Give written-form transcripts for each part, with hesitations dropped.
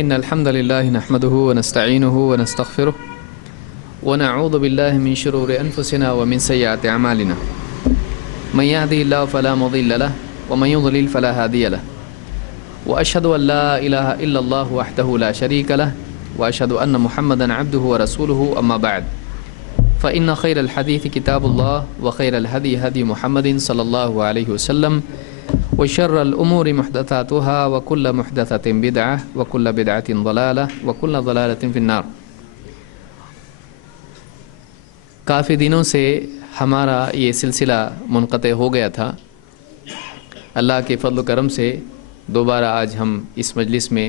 إن الحمد لله نحمده ونستعينه ونستغفره ونعوذ بالله من شرور أنفسنا ومن سيئات أعمالنا من يهده الله فلا مضل له ومن يضلل فلا هادي له وأشهد أن لا إله إلا الله وحده لا شريك له وأشهد أن محمدا عبده ورسوله أما بعد فإن خير الحديث كتاب الله وخير الهدي هدي محمد صلى الله عليه وسلم وشر الأمور محدثاتها وكل محدثة بدعة وكل بدعة ضلالة وكل ضلالة في النار۔ کافی دنوں سے ہمارا یہ سلسلہ منقطع ہو گیا تھا۔ اللہ کے فضل و کرم سے دوبارہ آج ہم اس مجلس میں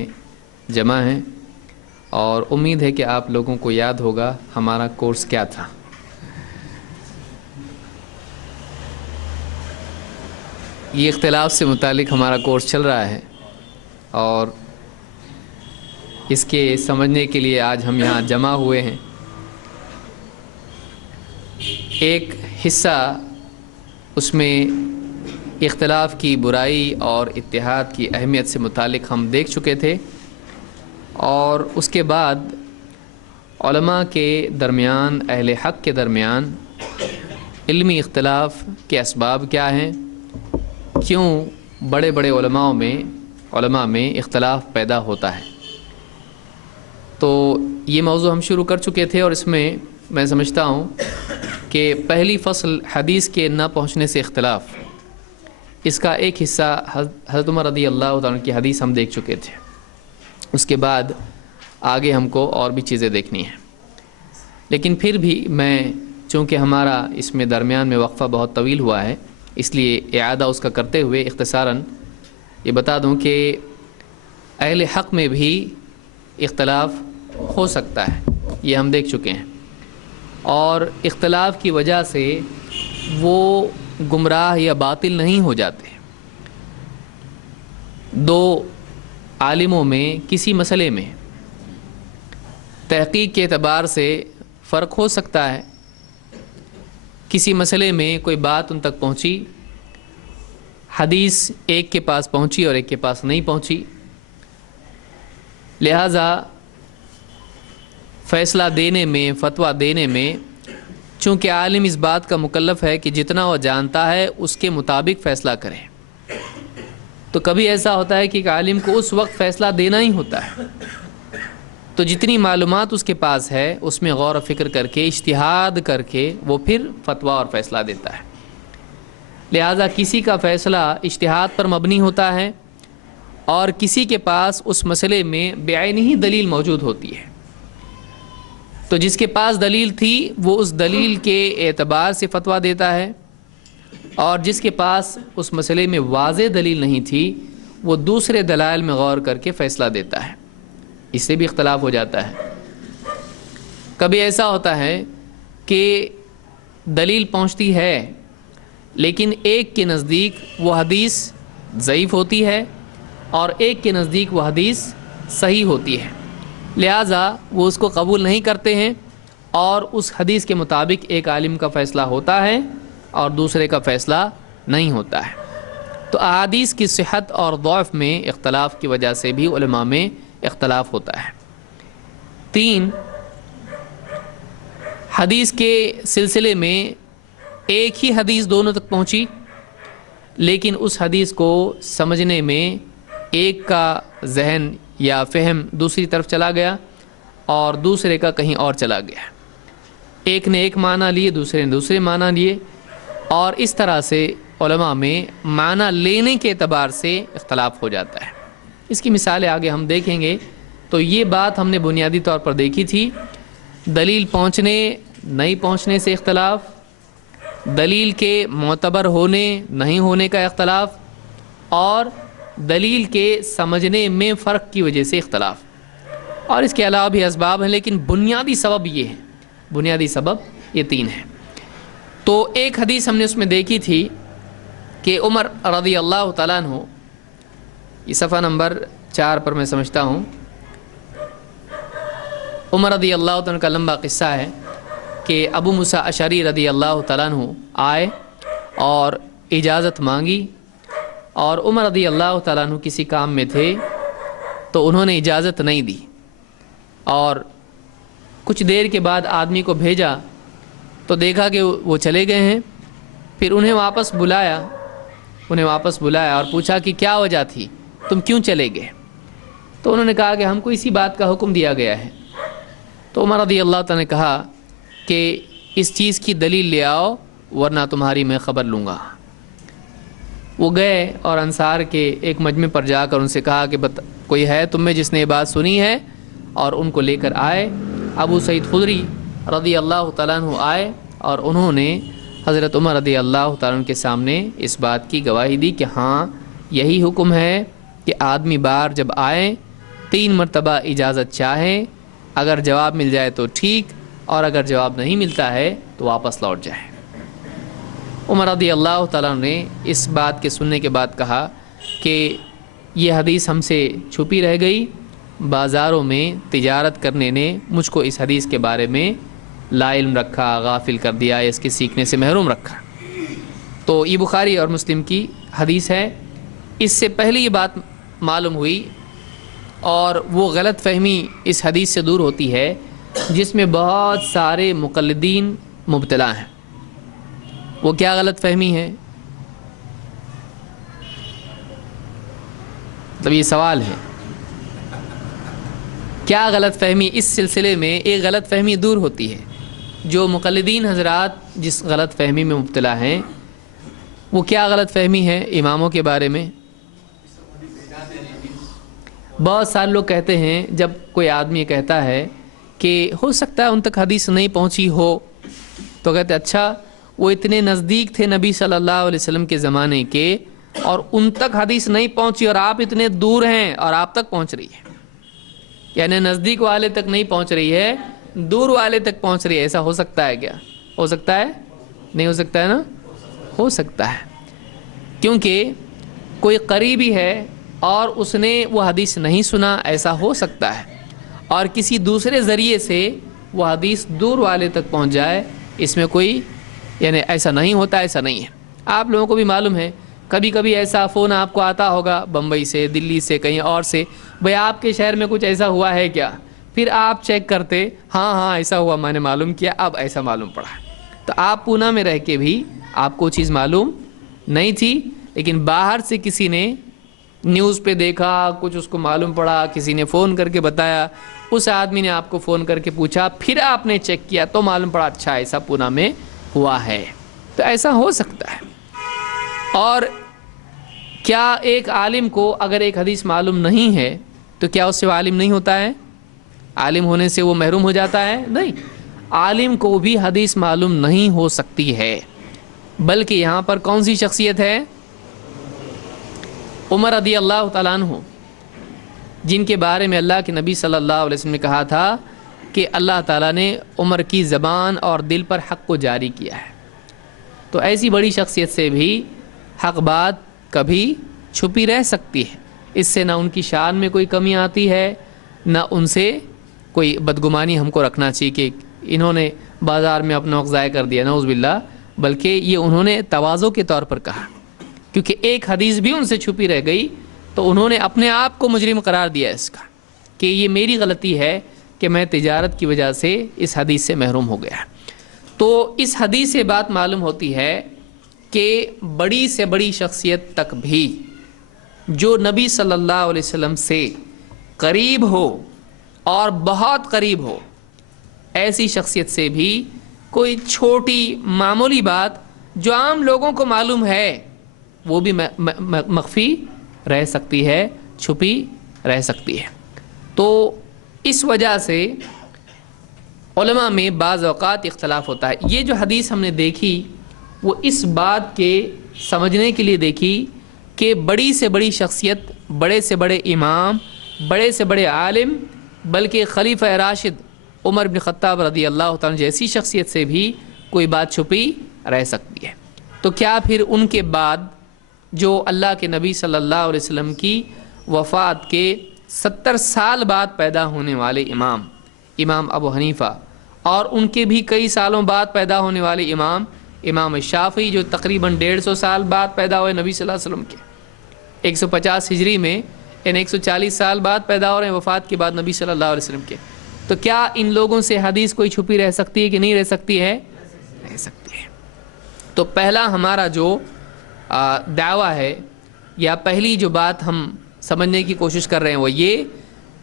جمع ہیں اور امید ہے کہ آپ لوگوں کو یاد ہوگا ہمارا کورس کیا تھا۔ یہ اختلاف سے متعلق ہمارا کورس چل رہا ہے اور اس کے سمجھنے کے لیے آج ہم یہاں جمع ہوئے ہیں۔ ایک حصہ اس میں اختلاف کی برائی اور اتحاد کی اہمیت سے متعلق ہم دیکھ چکے تھے، اور اس کے بعد علماء کے درمیان، اہل حق کے درمیان علمی اختلاف کے اسباب کیا ہیں، کیوں بڑے بڑے علماء میں اختلاف پیدا ہوتا ہے۔ تو یہ موضوع ہم شروع کر چکے تھے، اور اس میں سمجھتا ہوں کہ پہلی فصل حدیث کے نہ پہنچنے سے اختلاف، اس کا ایک حصہ حضرت عمر رضی اللہ عنہ کی حدیث ہم دیکھ چکے تھے۔ اس کے بعد آگے ہم کو اور بھی چیزیں دیکھنی ہیں، لیکن پھر بھی میں چونکہ ہمارا اس میں درمیان میں وقفہ بہت طویل ہوا ہے، اس لیے اعادہ اس کا کرتے ہوئے اختصاراً یہ بتا دوں کہ اہل حق میں بھی اختلاف ہو سکتا ہے، یہ ہم دیکھ چکے ہیں، اور اختلاف کی وجہ سے وہ گمراہ یا باطل نہیں ہو جاتے۔ دو عالموں میں کسی مسئلے میں تحقیق کے اعتبار سے فرق ہو سکتا ہے، کسی مسئلے میں کوئی بات ان تک پہنچی، حدیث ایک کے پاس پہنچی اور ایک کے پاس نہیں پہنچی، لہذا فیصلہ دینے میں، فتویٰ دینے میں، چونکہ عالم اس بات کا مکلف ہے کہ جتنا وہ جانتا ہے اس کے مطابق فیصلہ کرے، تو کبھی ایسا ہوتا ہے کہ ایک عالم کو اس وقت فیصلہ دینا ہی ہوتا ہے، تو جتنی معلومات اس کے پاس ہے اس میں غور و فکر کر کے، اجتہاد کر کے وہ پھر فتویٰ اور فیصلہ دیتا ہے۔ لہذا کسی کا فیصلہ اجتہاد پر مبنی ہوتا ہے، اور کسی کے پاس اس مسئلے میں بعینہ دلیل موجود ہوتی ہے، تو جس کے پاس دلیل تھی وہ اس دلیل کے اعتبار سے فتویٰ دیتا ہے، اور جس کے پاس اس مسئلے میں واضح دلیل نہیں تھی وہ دوسرے دلائل میں غور کر کے فیصلہ دیتا ہے۔ اس سے بھی اختلاف ہو جاتا ہے۔ کبھی ایسا ہوتا ہے کہ دلیل پہنچتی ہے لیکن ایک کے نزدیک وہ حدیث ضعیف ہوتی ہے اور ایک کے نزدیک وہ حدیث صحیح ہوتی ہے، لہٰذا وہ اس کو قبول نہیں کرتے ہیں، اور اس حدیث کے مطابق ایک عالم کا فیصلہ ہوتا ہے اور دوسرے کا فیصلہ نہیں ہوتا ہے۔ تو احادیث کی صحت اور ضعف میں اختلاف کی وجہ سے بھی علماء میں اختلاف ہوتا ہے۔ 3، حدیث کے سلسلے میں ایک ہی حدیث دونوں تک پہنچی، لیکن اس حدیث کو سمجھنے میں ایک کا ذہن یا فہم دوسری طرف چلا گیا اور دوسرے کا کہیں اور چلا گیا، ایک نے ایک معنی لیے، دوسرے نے دوسرے معنی لیے، اور اس طرح سے علماء میں معنی لینے کے اعتبار سے اختلاف ہو جاتا ہے۔ اس کی مثالیں آگے ہم دیکھیں گے۔ تو یہ بات ہم نے بنیادی طور پر دیکھی تھی، دلیل پہنچنے نہیں پہنچنے سے اختلاف، دلیل کے معتبر ہونے نہیں ہونے کا اختلاف، اور دلیل کے سمجھنے میں فرق کی وجہ سے اختلاف، اور اس کے علاوہ بھی اسباب ہیں، لیکن بنیادی سبب یہ ہے، بنیادی سبب یہ 3 ہیں۔ تو ایک حدیث ہم نے اس میں دیکھی تھی کہ عمر رضی اللہ تعالیٰ عنہ، یہ صفحہ نمبر 4 پر میں سمجھتا ہوں، عمر رضی اللہ عنہ کا لمبا قصہ ہے کہ ابو موسیٰ اشعری رضی اللہ تعالیٰ عنہ آئے اور اجازت مانگی، اور عمر رضی اللہ تعالیٰ عنہ کسی کام میں تھے، تو انہوں نے اجازت نہیں دی اور کچھ دیر کے بعد آدمی کو بھیجا تو دیکھا کہ وہ چلے گئے ہیں. پھر انہیں واپس بلایا اور پوچھا کہ کیا وجہ تھی, تم کیوں چلے گئے؟ تو انہوں نے کہا کہ ہم کو اسی بات کا حکم دیا گیا ہے. تو عمر رضی اللہ تعالیٰ نے کہا کہ اس چیز کی دلیل لے آؤ ورنہ تمہاری میں خبر لوں گا. وہ گئے اور انصار کے ایک مجمع پر جا کر ان سے کہا کہ کوئی ہے تم میں جس نے یہ بات سنی ہے, اور ان کو لے کر آئے. ابو سعید خدری رضی اللہ تعالیٰ عنہ آئے اور انہوں نے حضرت عمر رضی اللہ تعالیٰ عنہ کے سامنے اس بات کی گواہی دی کہ ہاں یہی حکم ہے کہ آدمی بار جب آئے 3 مرتبہ اجازت چاہے, اگر جواب مل جائے تو ٹھیک, اور اگر جواب نہیں ملتا ہے تو واپس لوٹ جائے. عمر رضی اللہ تعالیٰ عنہ نے اس بات کے سننے کے بعد کہا کہ یہ حدیث ہم سے چھپی رہ گئی, بازاروں میں تجارت کرنے نے مجھ کو اس حدیث کے بارے میں لا علم رکھا, غافل کر دیا, اس کے سیکھنے سے محروم رکھا. تو یہ بخاری اور مسلم کی حدیث ہے. اس سے پہلے یہ بات معلوم ہوئی اور وہ غلط فہمی اس حدیث سے دور ہوتی ہے جس میں بہت سارے مقلدین مبتلا ہیں. وہ کیا غلط فہمی ہے؟ مطلب یہ سوال ہے, کیا غلط فہمی اس سلسلے میں ایک غلط فہمی دور ہوتی ہے. جو مقلدین حضرات جس غلط فہمی میں مبتلا ہیں وہ کیا غلط فہمی ہے اماموں کے بارے میں؟ بہت سارے لوگ کہتے ہیں, جب کوئی آدمی کہتا ہے کہ ہو سکتا ہے ان تک حدیث نہیں پہنچی ہو, تو کہتے اچھا وہ اتنے نزدیک تھے نبی صلی اللہ علیہ وسلم کے زمانے کے اور ان تک حدیث نہیں پہنچی, اور آپ اتنے دور ہیں اور آپ تک پہنچ رہی ہے. یعنی نزدیک والے تک نہیں پہنچ رہی ہے, دور والے تک پہنچ رہی ہے. ایسا ہو سکتا ہے کیا؟ ہو سکتا ہے؟ نہیں ہو سکتا ہے نا؟ ہو سکتا ہے, کیونکہ کوئی قریبی ہے اور اس نے وہ حدیث نہیں سنا, ایسا ہو سکتا ہے, اور کسی دوسرے ذریعے سے وہ حدیث دور والے تک پہنچ جائے. اس میں کوئی یعنی ایسا نہیں ہوتا, ایسا نہیں ہے. آپ لوگوں کو بھی معلوم ہے کبھی کبھی ایسا فون آپ کو آتا ہوگا بمبئی سے, دلی سے, کہیں اور سے, بھئی آپ کے شہر میں کچھ ایسا ہوا ہے کیا؟ پھر آپ چیک کرتے, ہاں ایسا ہوا, میں نے معلوم کیا, اب ایسا معلوم پڑا. تو آپ پونا میں رہ کے بھی آپ کو چیز معلوم نہیں تھی, لیکن باہر سے کسی نے نیوز پہ دیکھا, کچھ اس کو معلوم پڑا, کسی نے فون کر کے بتایا, اس آدمی نے آپ کو فون کر کے پوچھا, پھر آپ نے چیک کیا تو معلوم پڑا اچھا ایسا پونا میں ہوا ہے. تو ایسا ہو سکتا ہے. اور کیا ایک عالم کو اگر ایک حدیث معلوم نہیں ہے تو کیا اس سے وہ عالم نہیں ہوتا ہے؟ عالم ہونے سے وہ محروم ہو جاتا ہے؟ نہیں, عالم کو بھی حدیث معلوم نہیں ہو سکتی ہے. بلکہ یہاں پر کون سی شخصیت ہے؟ عمر رضی اللہ تعالیٰ عنہ, جن کے بارے میں اللہ کے نبی صلی اللہ علیہ وسلم نے کہا تھا کہ اللہ تعالیٰ نے عمر کی زبان اور دل پر حق کو جاری کیا ہے. تو ایسی بڑی شخصیت سے بھی حق بات کبھی چھپی رہ سکتی ہے. اس سے نہ ان کی شان میں کوئی کمی آتی ہے, نہ ان سے کوئی بدگمانی ہم کو رکھنا چاہیے کہ انہوں نے بازار میں اپنا وقت ضائع کر دیا, نعوذ باللہ. بلکہ یہ انہوں نے تواضع کے طور پر کہا, کیونکہ ایک حدیث بھی ان سے چھپی رہ گئی تو انہوں نے اپنے آپ کو مجرم قرار دیا اس کا کہ یہ میری غلطی ہے کہ میں تجارت کی وجہ سے اس حدیث سے محروم ہو گیا. تو اس حدیث سے بات معلوم ہوتی ہے کہ بڑی سے بڑی شخصیت تک بھی جو نبی صلی اللہ علیہ وسلم سے قریب ہو اور بہت قریب ہو, ایسی شخصیت سے بھی کوئی چھوٹی معمولی بات جو عام لوگوں کو معلوم ہے وہ بھی مخفی رہ سکتی ہے, چھپی رہ سکتی ہے. تو اس وجہ سے علماء میں بعض اوقات اختلاف ہوتا ہے. یہ جو حدیث ہم نے دیکھی وہ اس بات کے سمجھنے کے لیے دیکھی کہ بڑی سے بڑی شخصیت, بڑے سے بڑے امام, بڑے سے بڑے عالم, بلکہ خلیفہ راشد عمر بن خطاب رضی اللہ تعالیٰ جیسی شخصیت سے بھی کوئی بات چھپی رہ سکتی ہے. تو کیا پھر ان کے بعد جو اللہ کے نبی صلی اللہ علیہ وسلم کی وفات کے 70 سال بعد پیدا ہونے والے امام ابو حنیفہ, اور ان کے بھی کئی سالوں بعد پیدا ہونے والے امام شافعی جو تقریباً 150 سال بعد پیدا ہوئے نبی صلی اللہ علیہ وسلم کے, 150 ہجری میں یعنی 140 سال بعد پیدا ہو رہے ہیں وفات کے بعد نبی صلی اللہ علیہ وسلم کے. تو کیا ان لوگوں سے حدیث کوئی چھپی رہ سکتی ہے کہ نہیں رہ سکتی ہے؟ رہ سکتی ہے. تو پہلا ہمارا جو دعویٰ ہے یا پہلی جو بات ہم سمجھنے کی کوشش کر رہے ہیں وہ یہ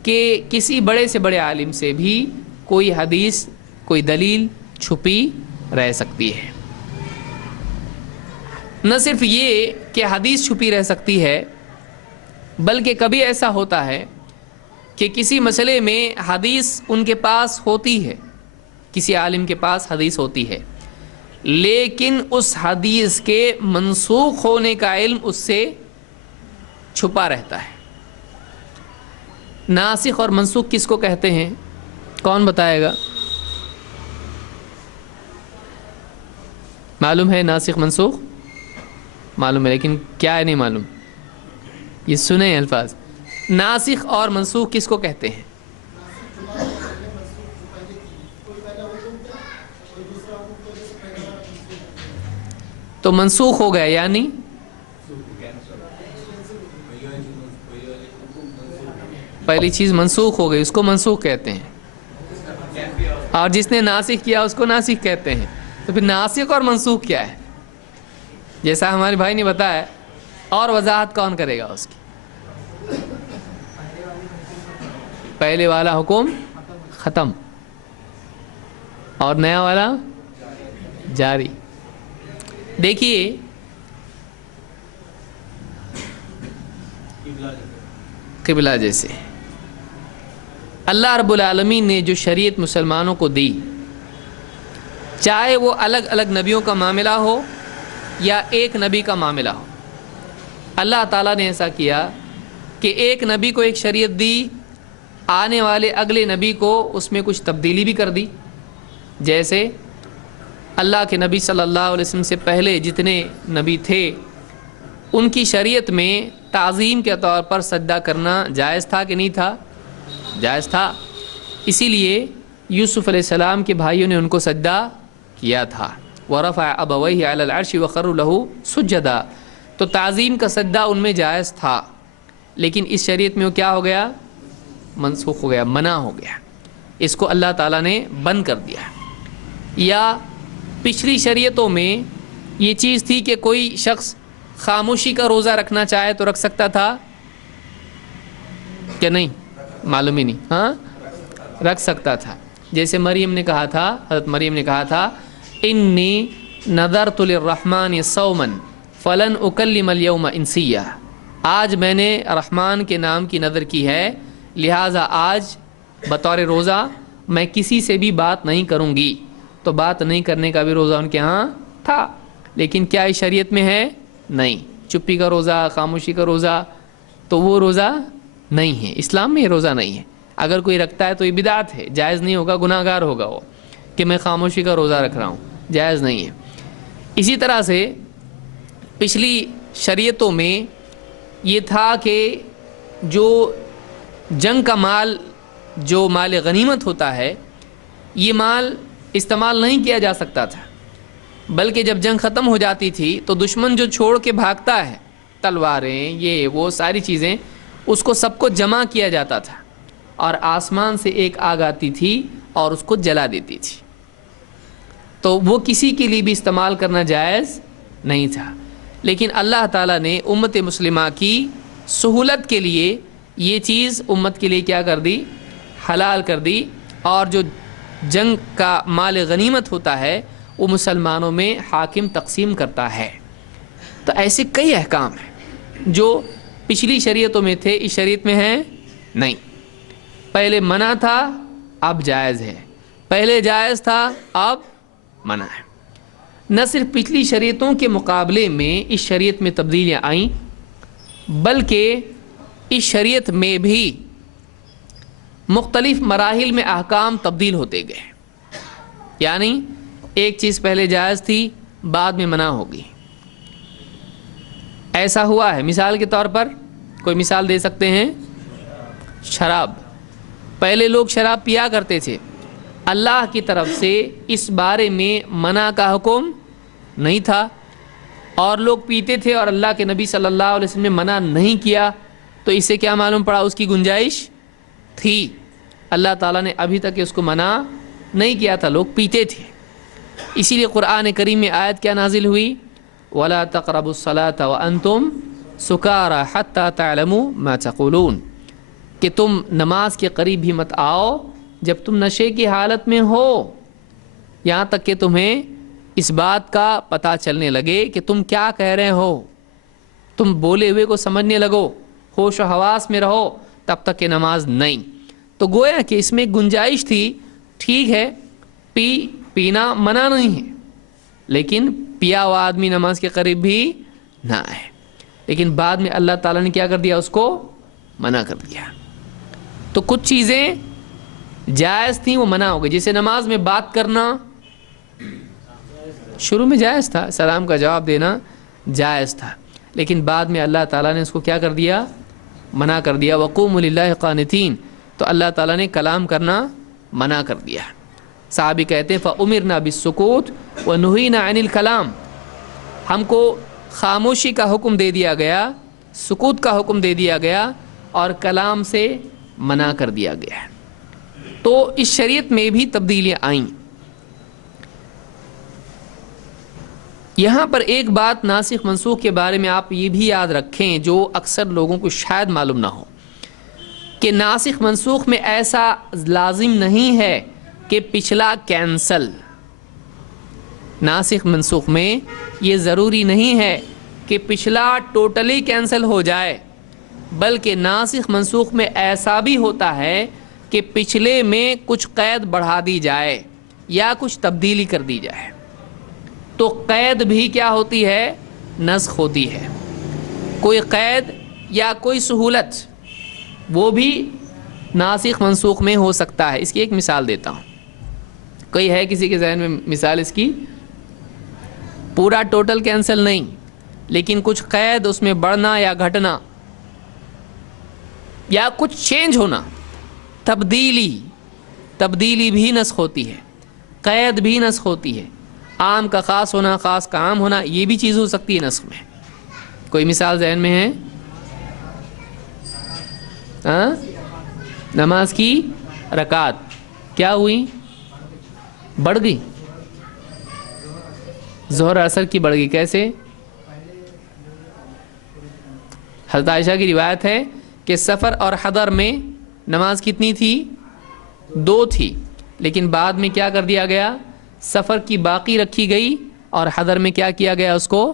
کہ کسی بڑے سے بڑے عالم سے بھی کوئی حدیث کوئی دلیل چھپی رہ سکتی ہے. نہ صرف یہ کہ حدیث چھپی رہ سکتی ہے بلکہ کبھی ایسا ہوتا ہے کہ کسی مسئلے میں حدیث ان کے پاس ہوتی ہے، کسی عالم کے پاس حدیث ہوتی ہے، لیکن اس حدیث کے منسوخ ہونے کا علم اس سے چھپا رہتا ہے. ناسخ اور منسوخ کس کو کہتے ہیں؟ کون بتائے گا؟ معلوم ہے ناسخ منسوخ؟ معلوم ہے لیکن کیا ہے نہیں معلوم. یہ سنیں الفاظ، ناسخ اور منسوخ کس کو کہتے ہیں؟ تو منسوخ ہو گیا یعنی پہلی چیز منسوخ ہو گئی، اس کو منسوخ کہتے ہیں، اور جس نے ناسخ کیا اس کو ناسخ کہتے ہیں. تو پھر ناسخ اور منسوخ کیا ہے؟ جیسا ہمارے بھائی نے بتایا، اور وضاحت کون کرے گا اس کی؟ پہلے والا حکم ختم اور نیا والا جاری. دیکھیے قبلہ جیسے اللہ رب العالمین نے جو شریعت مسلمانوں کو دی، چاہے وہ الگ الگ نبیوں کا معاملہ ہو یا ایک نبی کا معاملہ ہو، اللہ تعالیٰ نے ایسا کیا کہ ایک نبی کو ایک شریعت دی، آنے والے اگلے نبی کو اس میں کچھ تبدیلی بھی کر دی. جیسے اللہ کے نبی صلی اللہ علیہ وسلم سے پہلے جتنے نبی تھے ان کی شریعت میں تعظیم کے طور پر سجدہ کرنا جائز تھا کہ نہیں تھا؟ جائز تھا. اسی لیے یوسف علیہ السلام کے بھائیوں نے ان کو سجدہ کیا تھا. وَرَفَعَ أَبَوَيْهِ عَلَى الْعَرْشِ وَخَرُّوا لَهُ سُجَّدًا. تو تعظیم کا سجدہ ان میں جائز تھا، لیکن اس شریعت میں وہ کیا ہو گیا؟ منسوخ ہو گیا، منع ہو گیا. اس کو اللہ تعالیٰ نے بند کر دیا. یا پچھلی شریعتوں میں یہ چیز تھی کہ کوئی شخص خاموشی کا روزہ رکھنا چاہے تو رکھ سکتا تھا کہ نہیں؟ معلوم ہی نہیں. ہاں رکھ سکتا تھا. جیسے مریم نے کہا تھا، حضرت مریم نے کہا تھا انی نذرت للرحمن صوما فلن اکلم اليوم انسیا. آج میں نے رحمان کے نام کی نذر کی ہے، لہٰذا آج بطور روزہ میں کسی سے بھی بات نہیں کروں گی. تو بات نہیں کرنے کا بھی روزہ ان کے ہاں تھا، لیکن کیا اس شریعت میں ہے؟ نہیں. چپی کا روزہ، خاموشی کا روزہ، تو وہ روزہ نہیں ہے. اسلام میں یہ روزہ نہیں ہے. اگر کوئی رکھتا ہے تو یہ بدعت ہے، جائز نہیں ہوگا، گناہ گار ہوگا وہ کہ میں خاموشی کا روزہ رکھ رہا ہوں، جائز نہیں ہے. اسی طرح سے پچھلی شریعتوں میں یہ تھا کہ جو جنگ کا مال، جو مال غنیمت ہوتا ہے، یہ مال استعمال نہیں کیا جا سکتا تھا، بلکہ جب جنگ ختم ہو جاتی تھی تو دشمن جو چھوڑ کے بھاگتا ہے، تلواریں یہ وہ ساری چیزیں، اس کو سب کو جمع کیا جاتا تھا اور آسمان سے ایک آگ آتی تھی اور اس کو جلا دیتی تھی. تو وہ کسی کے لیے بھی استعمال کرنا جائز نہیں تھا. لیکن اللہ تعالیٰ نے امت مسلمہ کی سہولت کے لیے یہ چیز امت کے لیے کیا کر دی؟ حلال کر دی. اور جو جنگ کا مال غنیمت ہوتا ہے وہ مسلمانوں میں حاکم تقسیم کرتا ہے. تو ایسے کئی احکام ہیں جو پچھلی شریعتوں میں تھے، اس شریعت میں ہیں نہیں. پہلے منع تھا، اب جائز ہے. پہلے جائز تھا، اب منع ہے. نہ صرف پچھلی شریعتوں کے مقابلے میں اس شریعت میں تبدیلیاں آئیں، بلکہ اس شریعت میں بھی مختلف مراحل میں احکام تبدیل ہوتے گئے. یعنی ایک چیز پہلے جائز تھی، بعد میں منع ہوگی. ایسا ہوا ہے. مثال کے طور پر کوئی مثال دے سکتے ہیں؟ شراب. پہلے لوگ شراب پیا کرتے تھے، اللہ کی طرف سے اس بارے میں منع کا حکم نہیں تھا، اور لوگ پیتے تھے اور اللہ کے نبی صلی اللہ علیہ وسلم نے منع نہیں کیا. تو اس سے کیا معلوم پڑا اس کی گنجائش تھی. اللہ تعالیٰ نے ابھی تک اس کو منع نہیں کیا تھا، لوگ پیتے تھے. اسی لیے قرآن کریم میں آیت کیا نازل ہوئی؟ وَلَا تَقْرَبُوا الصَّلَاةَ وَأَنْتُمْ سُكَارَىٰ حَتَّىٰ تَعْلَمُوا مَا تَقُولُونَ، کہ تم نماز کے قریب بھی مت آؤ جب تم نشے کی حالت میں ہو، یہاں تک کہ تمہیں اس بات کا پتہ چلنے لگے کہ تم کیا کہہ رہے ہو، تم بولے ہوئے کو سمجھنے لگو، ہوش و حواس میں رہو، تب تک کہ نماز نہیں. تو گویا کہ اس میں گنجائش تھی. ٹھیک ہے پینا منع نہیں ہے، لیکن پیا ہوا آدمی نماز کے قریب بھی نہ آئے. لیکن بعد میں اللہ تعالیٰ نے کیا کر دیا؟ اس کو منع کر دیا. تو کچھ چیزیں جائز تھیں وہ منع ہو گئی. جیسے نماز میں بات کرنا شروع میں جائز تھا، سلام کا جواب دینا جائز تھا، لیکن بعد میں اللہ تعالیٰ نے اس کو کیا کر دیا؟ منع کر دیا. وَقُومُوا لِلَّهِ قَانِتِينَ، تو اللہ تعالیٰ نے کلام کرنا منع کر دیا. صحابی کہتے ہیں فَأُمِرْنَا بِالسُّكُوتِ وَنُهِينَا عَنِ الْكَلَامِ، ہم کو خاموشی کا حکم دے دیا گیا، سکوت کا حکم دے دیا گیا، اور کلام سے منع کر دیا گیا. تو اس شریعت میں بھی تبدیلیاں آئیں. یہاں پر ایک بات ناسخ منسوخ کے بارے میں آپ یہ بھی یاد رکھیں جو اکثر لوگوں کو شاید معلوم نہ ہو، کہ ناسخ منسوخ میں ایسا لازم نہیں ہے کہ پچھلا کینسل. ناسخ منسوخ میں یہ ضروری نہیں ہے کہ پچھلا ٹوٹلی کینسل ہو جائے، بلکہ ناسخ منسوخ میں ایسا بھی ہوتا ہے کہ پچھلے میں کچھ قید بڑھا دی جائے یا کچھ تبدیلی کر دی جائے. تو قید بھی کیا ہوتی ہے؟ نسخ ہوتی ہے. کوئی قید یا کوئی سہولت وہ بھی ناسخ منسوخ میں ہو سکتا ہے. اس کی ایک مثال دیتا ہوں. کوئی ہے کسی کے ذہن میں مثال اس کی؟ پورا ٹوٹل کینسل نہیں، لیکن کچھ قید اس میں بڑھنا یا گھٹنا یا کچھ چینج ہونا، تبدیلی بھی نسخ ہوتی ہے، قید بھی نسخ ہوتی ہے. عام کا خاص ہونا، خاص کا عام ہونا، یہ بھی چیز ہو سکتی ہے نسخ میں. کوئی مثال ذہن میں ہے؟ نماز کی رکعت کیا ہوئی؟ بڑھ گئی. ظہر اثر کی بڑھ گئی. کیسے؟ حضرت عائشہ کی روایت ہے کہ سفر اور حضر میں نماز کتنی تھی؟ 2 تھی، لیکن بعد میں کیا کر دیا گیا؟ سفر کی باقی رکھی گئی اور حضر میں کیا کیا گیا؟ اس کو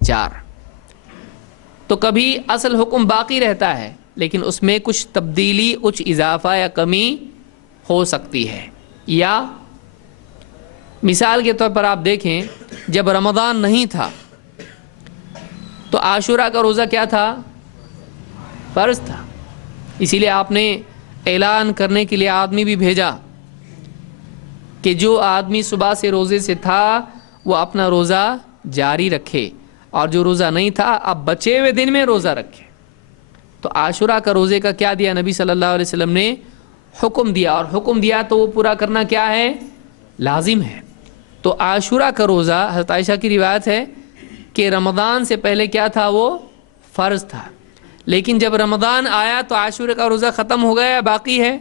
4. تو کبھی اصل حکم باقی رہتا ہے لیکن اس میں کچھ تبدیلی، کچھ اضافہ یا کمی ہو سکتی ہے. یا مثال کے طور پر آپ دیکھیں، جب رمضان نہیں تھا تو عاشورہ کا روزہ کیا تھا؟ فرض تھا. اسی لیے آپ نے اعلان کرنے کے لیے آدمی بھی بھیجا کہ جو آدمی صبح سے روزے سے تھا وہ اپنا روزہ جاری رکھے، اور جو روزہ نہیں تھا اب بچے ہوئے دن میں روزہ رکھے. تو عاشورہ کا روزے کا کیا دیا نبی صلی اللہ علیہ وسلم نے؟ حکم دیا، اور حکم دیا تو وہ پورا کرنا کیا ہے؟ لازم ہے. تو عاشورہ کا روزہ، حضرت عائشہ کی روایت ہے کہ رمضان سے پہلے کیا تھا؟ وہ فرض تھا، لیکن جب رمضان آیا تو عاشورہ کا روزہ ختم ہو گیا یا باقی ہے؟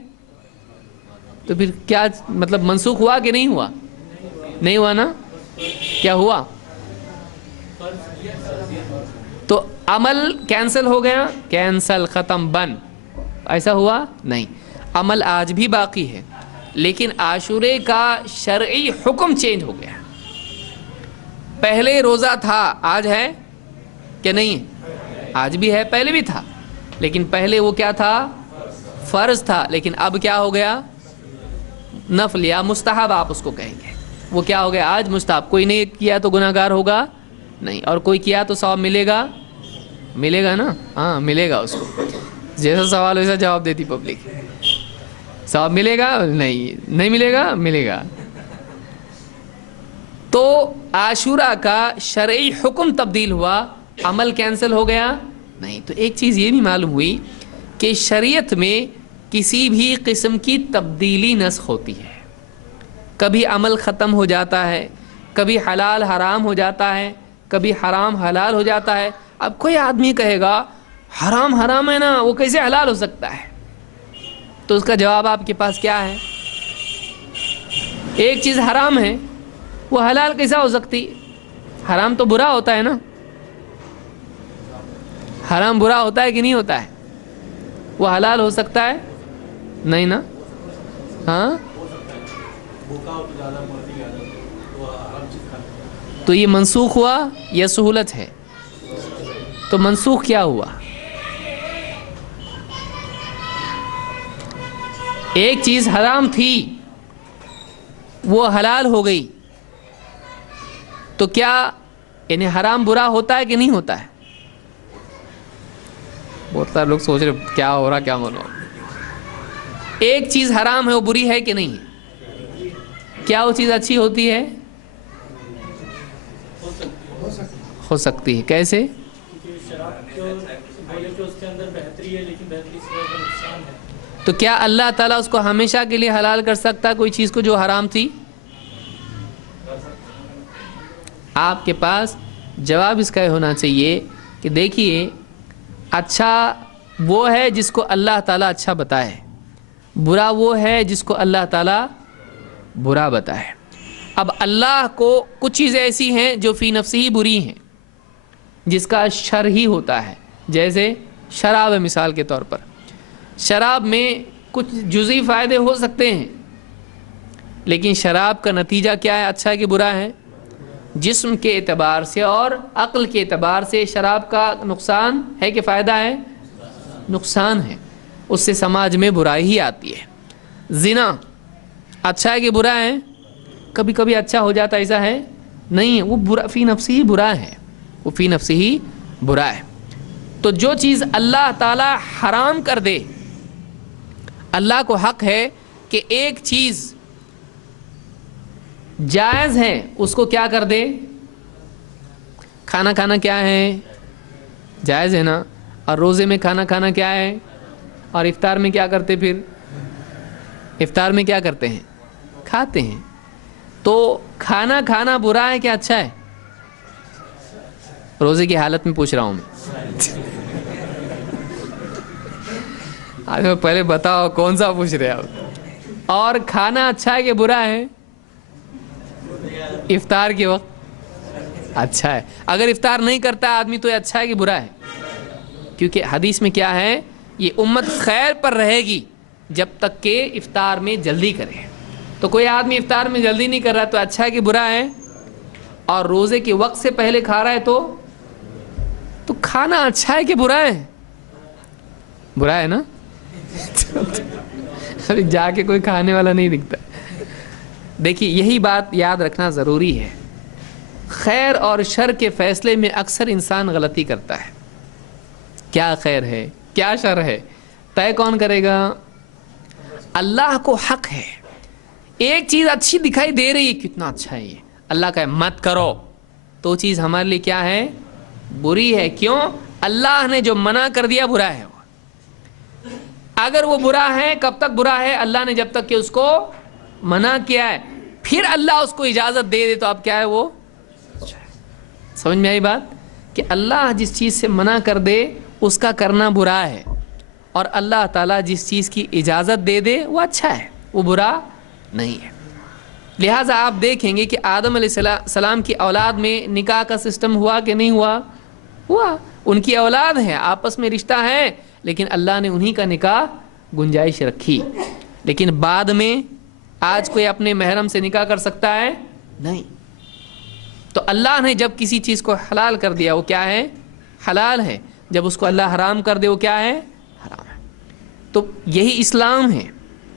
تو پھر کیا مطلب منسوخ ہوا کہ نہیں ہوا؟ نہیں ہوا نا. کیا ہوا؟ تو عمل کینسل ہو گیا، کینسل، ختم، بند. ایسا ہوا؟ نہیں. عمل آج بھی باقی ہے، لیکن عاشورے کا شرعی حکم چینج ہو گیا. پہلے روزہ تھا، آج ہے کہ نہیں؟ آج بھی ہے، پہلے بھی تھا، لیکن پہلے وہ کیا تھا؟ فرض تھا، لیکن اب کیا ہو گیا؟ نفل یا مستحب آپ اس کو کہیں گے. وہ کیا ہو گیا؟ آج مستحب. کوئی نہیں کیا تو گناہ گار ہوگا نہیں، اور کوئی کیا تو ثواب ملے گا. ملے گا نا؟ ہاں ملے گا. اس کو جیسا سوال ویسا جواب دیتی پبلک. ثواب ملے گا؟ نہیں ملے گا؟ ملے گا. تو عاشورہ کا شرعی حکم تبدیل ہوا، عمل کینسل ہو گیا نہیں. تو ایک چیز یہ بھی معلوم ہوئی کہ شریعت میں کسی بھی قسم کی تبدیلی نسخ ہوتی ہے. کبھی عمل ختم ہو جاتا ہے، کبھی حلال حرام ہو جاتا ہے، کبھی حرام حلال ہو جاتا ہے. اب کوئی آدمی کہے گا حرام حرام ہے نا، وہ کیسے حلال ہو سکتا ہے؟ تو اس کا جواب آپ کے پاس کیا ہے؟ ایک چیز حرام ہے، وہ حلال کیسا ہو سکتی؟ حرام تو برا ہوتا ہے نا، حرام برا ہوتا ہے کہ نہیں ہوتا ہے؟ وہ حلال ہو سکتا ہے؟ نہیں نا؟ ہاں، تو یہ منسوخ ہوا یا سہولت ہے؟ تو منسوخ کیا ہوا؟ ایک چیز حرام تھی وہ حلال ہو گئی، تو کیا یعنی حرام برا ہوتا ہے کہ نہیں ہوتا ہے؟ بہت سارے لوگ سوچ رہے کیا ہو رہا کیا معلوم۔ ایک چیز حرام ہے وہ بری ہے کہ نہیں؟ کیا وہ چیز اچھی ہوتی ہے؟ ہو سکتی ہے، کیسے؟ تو کیا اللہ تعالیٰ اس کو ہمیشہ کے لیے حلال کر سکتا ہے کوئی چیز کو جو حرام تھی؟ آپ کے پاس جواب اس کا ہونا چاہیے کہ دیکھیے، اچھا وہ ہے جس کو اللہ تعالیٰ اچھا بتائے، برا وہ ہے جس کو اللہ تعالیٰ برا بتائے۔ اب اللہ کو کچھ چیزیں ایسی ہیں جو فی نفس ہی بری ہیں، جس کا شر ہی ہوتا ہے، جیسے شراب ہے مثال کے طور پر۔ شراب میں کچھ جزئی فائدے ہو سکتے ہیں، لیکن شراب کا نتیجہ کیا ہے؟ اچھا ہے کہ برا ہے؟ جسم کے اعتبار سے اور عقل کے اعتبار سے شراب کا نقصان ہے کہ فائدہ ہے؟ نقصان ہے، اس سے سماج میں برائی ہی آتی ہے۔ زنا اچھا ہے کہ برا ہے؟ کبھی کبھی اچھا ہو جاتا، ایسا ہے نہیں ہے، وہ برا فی نفسی ہی برا ہے، وہ فی نفسی ہی برا ہے۔ تو جو چیز اللہ تعالی حرام کر دے، اللہ کو حق ہے کہ ایک چیز جائز ہے اس کو کیا کر دے؟ کھانا کھانا کیا ہے؟ جائز ہے نا؟ اور روزے میں کھانا کھانا کیا ہے؟ اور افطار میں کیا کرتے؟ پھر افطار میں کیا کرتے ہیں؟ کھاتے ہیں۔ تو کھانا کھانا برا ہے کہ اچھا ہے؟ روزے کی حالت میں پوچھ رہا ہوں میں۔ آج میں پہلے بتاؤ کون سا پوچھ رہے آپ؟ اور کھانا اچھا ہے کہ برا ہے؟ افطار کے وقت اچھا ہے۔ اگر افطار نہیں کرتا آدمی تو یہ اچھا ہے کہ برا ہے؟ کیونکہ حدیث میں کیا ہے؟ یہ امت خیر پر رہے گی جب تک کہ افطار میں جلدی کرے۔ تو کوئی آدمی افطار میں جلدی نہیں کر رہا تو اچھا ہے کہ برا ہے؟ اور روزے کے وقت سے پہلے کھا رہا ہے تو کھانا اچھا ہے کہ برا ہے؟ برا ہے نا؟ ابھی جا کے کوئی کھانے والا نہیں دکھتا۔ دیکھیے یہی بات یاد رکھنا ضروری ہے، خیر اور شر کے فیصلے میں اکثر انسان غلطی کرتا ہے۔ کیا خیر ہے کیا شر ہے طے کون کرے گا؟ اللہ کو حق ہے، ایک چیز اچھی دکھائی دے رہی ہے، کتنا اچھا ہے یہ، اللہ کا مت کرو، تو چیز ہمارے لیے کیا ہے؟ بری ہے۔ کیوں؟ اللہ نے جو منع کر دیا برا ہے۔ اگر وہ برا ہے کب تک برا ہے؟ اللہ نے جب تک کہ اس کو منع کیا ہے، پھر اللہ اس کو اجازت دے تو اب کیا ہے؟ وہ سمجھ میں آئی بات؟ کہ اللہ جس چیز سے منع کر دے اس کا کرنا برا ہے، اور اللہ تعالیٰ جس چیز کی اجازت دے دے وہ اچھا ہے، وہ برا نہیں ہے۔ لہٰذا آپ دیکھیں گے کہ آدم علیہ السلام کی اولاد میں نکاح کا سسٹم ہوا کہ نہیں ہوا؟ ہوا۔ ان کی اولاد ہے، آپس میں رشتہ ہے، لیکن اللہ نے انہی کا نکاح گنجائش رکھی۔ لیکن بعد میں آج کوئی اپنے محرم سے نکاح کر سکتا ہے؟ نہیں۔ تو اللہ نے جب کسی چیز کو حلال کر دیا وہ کیا ہے؟ حلال ہے۔ جب اس کو اللہ حرام کر دے وہ کیا ہے؟ حرام ہے۔ تو یہی اسلام ہے،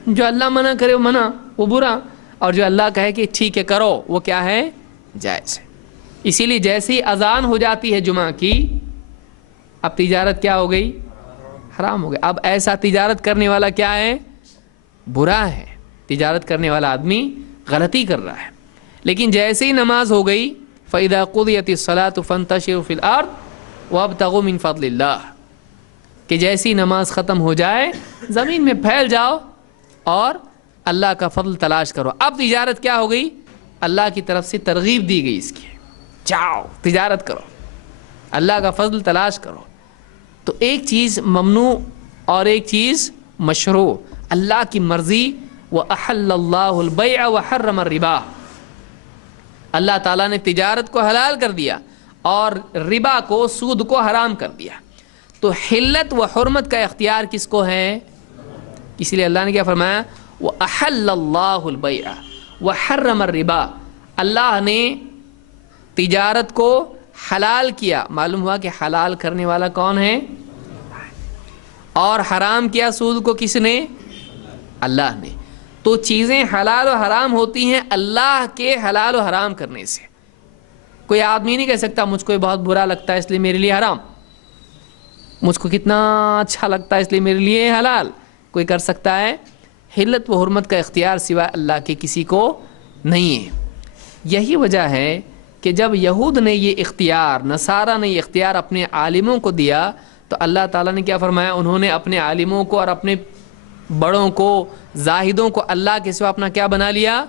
جو اللہ منع کرے وہ منع، وہ برا، اور جو اللہ کہے کہ ٹھیک ہے کرو وہ کیا ہے؟ جائز ہے۔ اسی لیے جیسے ہی اذان ہو جاتی ہے جمعہ کی، اب تجارت کیا ہو گئی؟ حرام ہو گئی۔ اب ایسا تجارت کرنے والا کیا ہے؟ برا ہے۔ تجارت کرنے والا آدمی غلطی کر رہا ہے۔ لیکن جیسے ہی نماز ہو گئی، فَإِذَا قُضِيَتِ الصَّلَاةُ فَانتَشِرُوا فِي الْأَرْضِ وَابْتَغُوا مِن فَضْلِ اللَّهِ، کہ جیسی نماز ختم ہو جائے زمین میں پھیل جاؤ اور اللہ کا فضل تلاش کرو۔ اب تجارت کیا ہو گئی؟ اللہ کی طرف سے ترغیب دی گئی اس کی، جاؤ تجارت کرو، اللہ کا فضل تلاش کرو۔ تو ایک چیز ممنوع اور ایک چیز مشروع. اللہ کی مرضی وَأَحَلَّ اللَّهُ الْبَيْعَ وَحَرَّمَ الرِّبَا، اللہ تعالیٰ نے تجارت کو حلال کر دیا اور ربا کو، سود کو حرام کر دیا. تو حلت و حرمت کا اختیار کس کو ہے؟ اس لیے اللہ نے کیا فرمایا؟ وَأَحَلَّ اللَّهُ الْبَيْعَ وَحَرَّمَ الرِّبَا، اللہ نے تجارت کو حلال کیا. معلوم ہوا کہ حلال کرنے والا کون ہے؟ اور حرام کیا سود کو کس نے؟ اللہ نے. تو چیزیں حلال و حرام ہوتی ہیں اللہ کے حلال و حرام کرنے سے. کوئی آدمی نہیں کہہ سکتا مجھ کو یہ بہت برا لگتا ہے اس لیے میرے لیے حرام، مجھ کو کتنا اچھا لگتا ہے اس لیے میرے لیے حلال. کوئی کر سکتا ہے؟ حلت و حرمت کا اختیار سوائے اللہ کے کسی کو نہیں ہے. یہی وجہ ہے کہ جب یہود نے یہ اختیار، نصارہ نے یہ اختیار اپنے عالموں کو دیا تو اللہ تعالیٰ نے کیا فرمایا؟ انہوں نے اپنے عالموں کو اور اپنے بڑوں کو، زاہدوں کو اللہ کے سوا اپنا کیا بنا لیا؟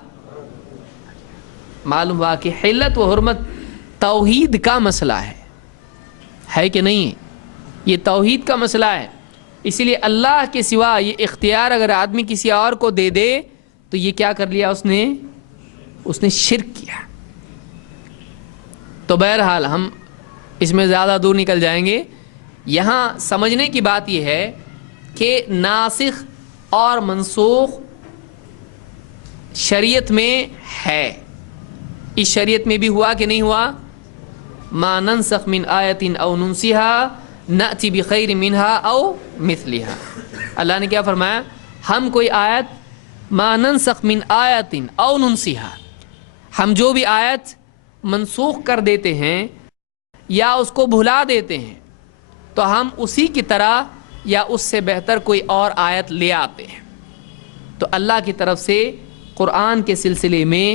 معلوم ہوا کہ حلت و حرمت توحید کا مسئلہ ہے کہ نہیں؟ یہ توحید کا مسئلہ ہے. اسی لیے اللہ کے سوا یہ اختیار اگر آدمی کسی اور کو دے دے تو یہ کیا کر لیا؟ اس نے شرک کیا. تو بہرحال ہم اس میں زیادہ دور نکل جائیں گے. یہاں سمجھنے کی بات یہ ہے کہ ناسخ اور منسوخ شریعت میں ہے. اس شریعت میں بھی ہوا کہ نہیں ہوا؟ ما ننسخ من آیت او ننسیها نأتی بخیر منها او مثلها. اللہ نے کیا فرمایا؟ ہم کوئی آیت، ما ننسخ من آیت او ننسیها، ہم جو بھی آیت منسوخ کر دیتے ہیں یا اس کو بھلا دیتے ہیں تو ہم اسی کی طرح یا اس سے بہتر کوئی اور آیت لے آتے ہیں. تو اللہ کی طرف سے قرآن کے سلسلے میں،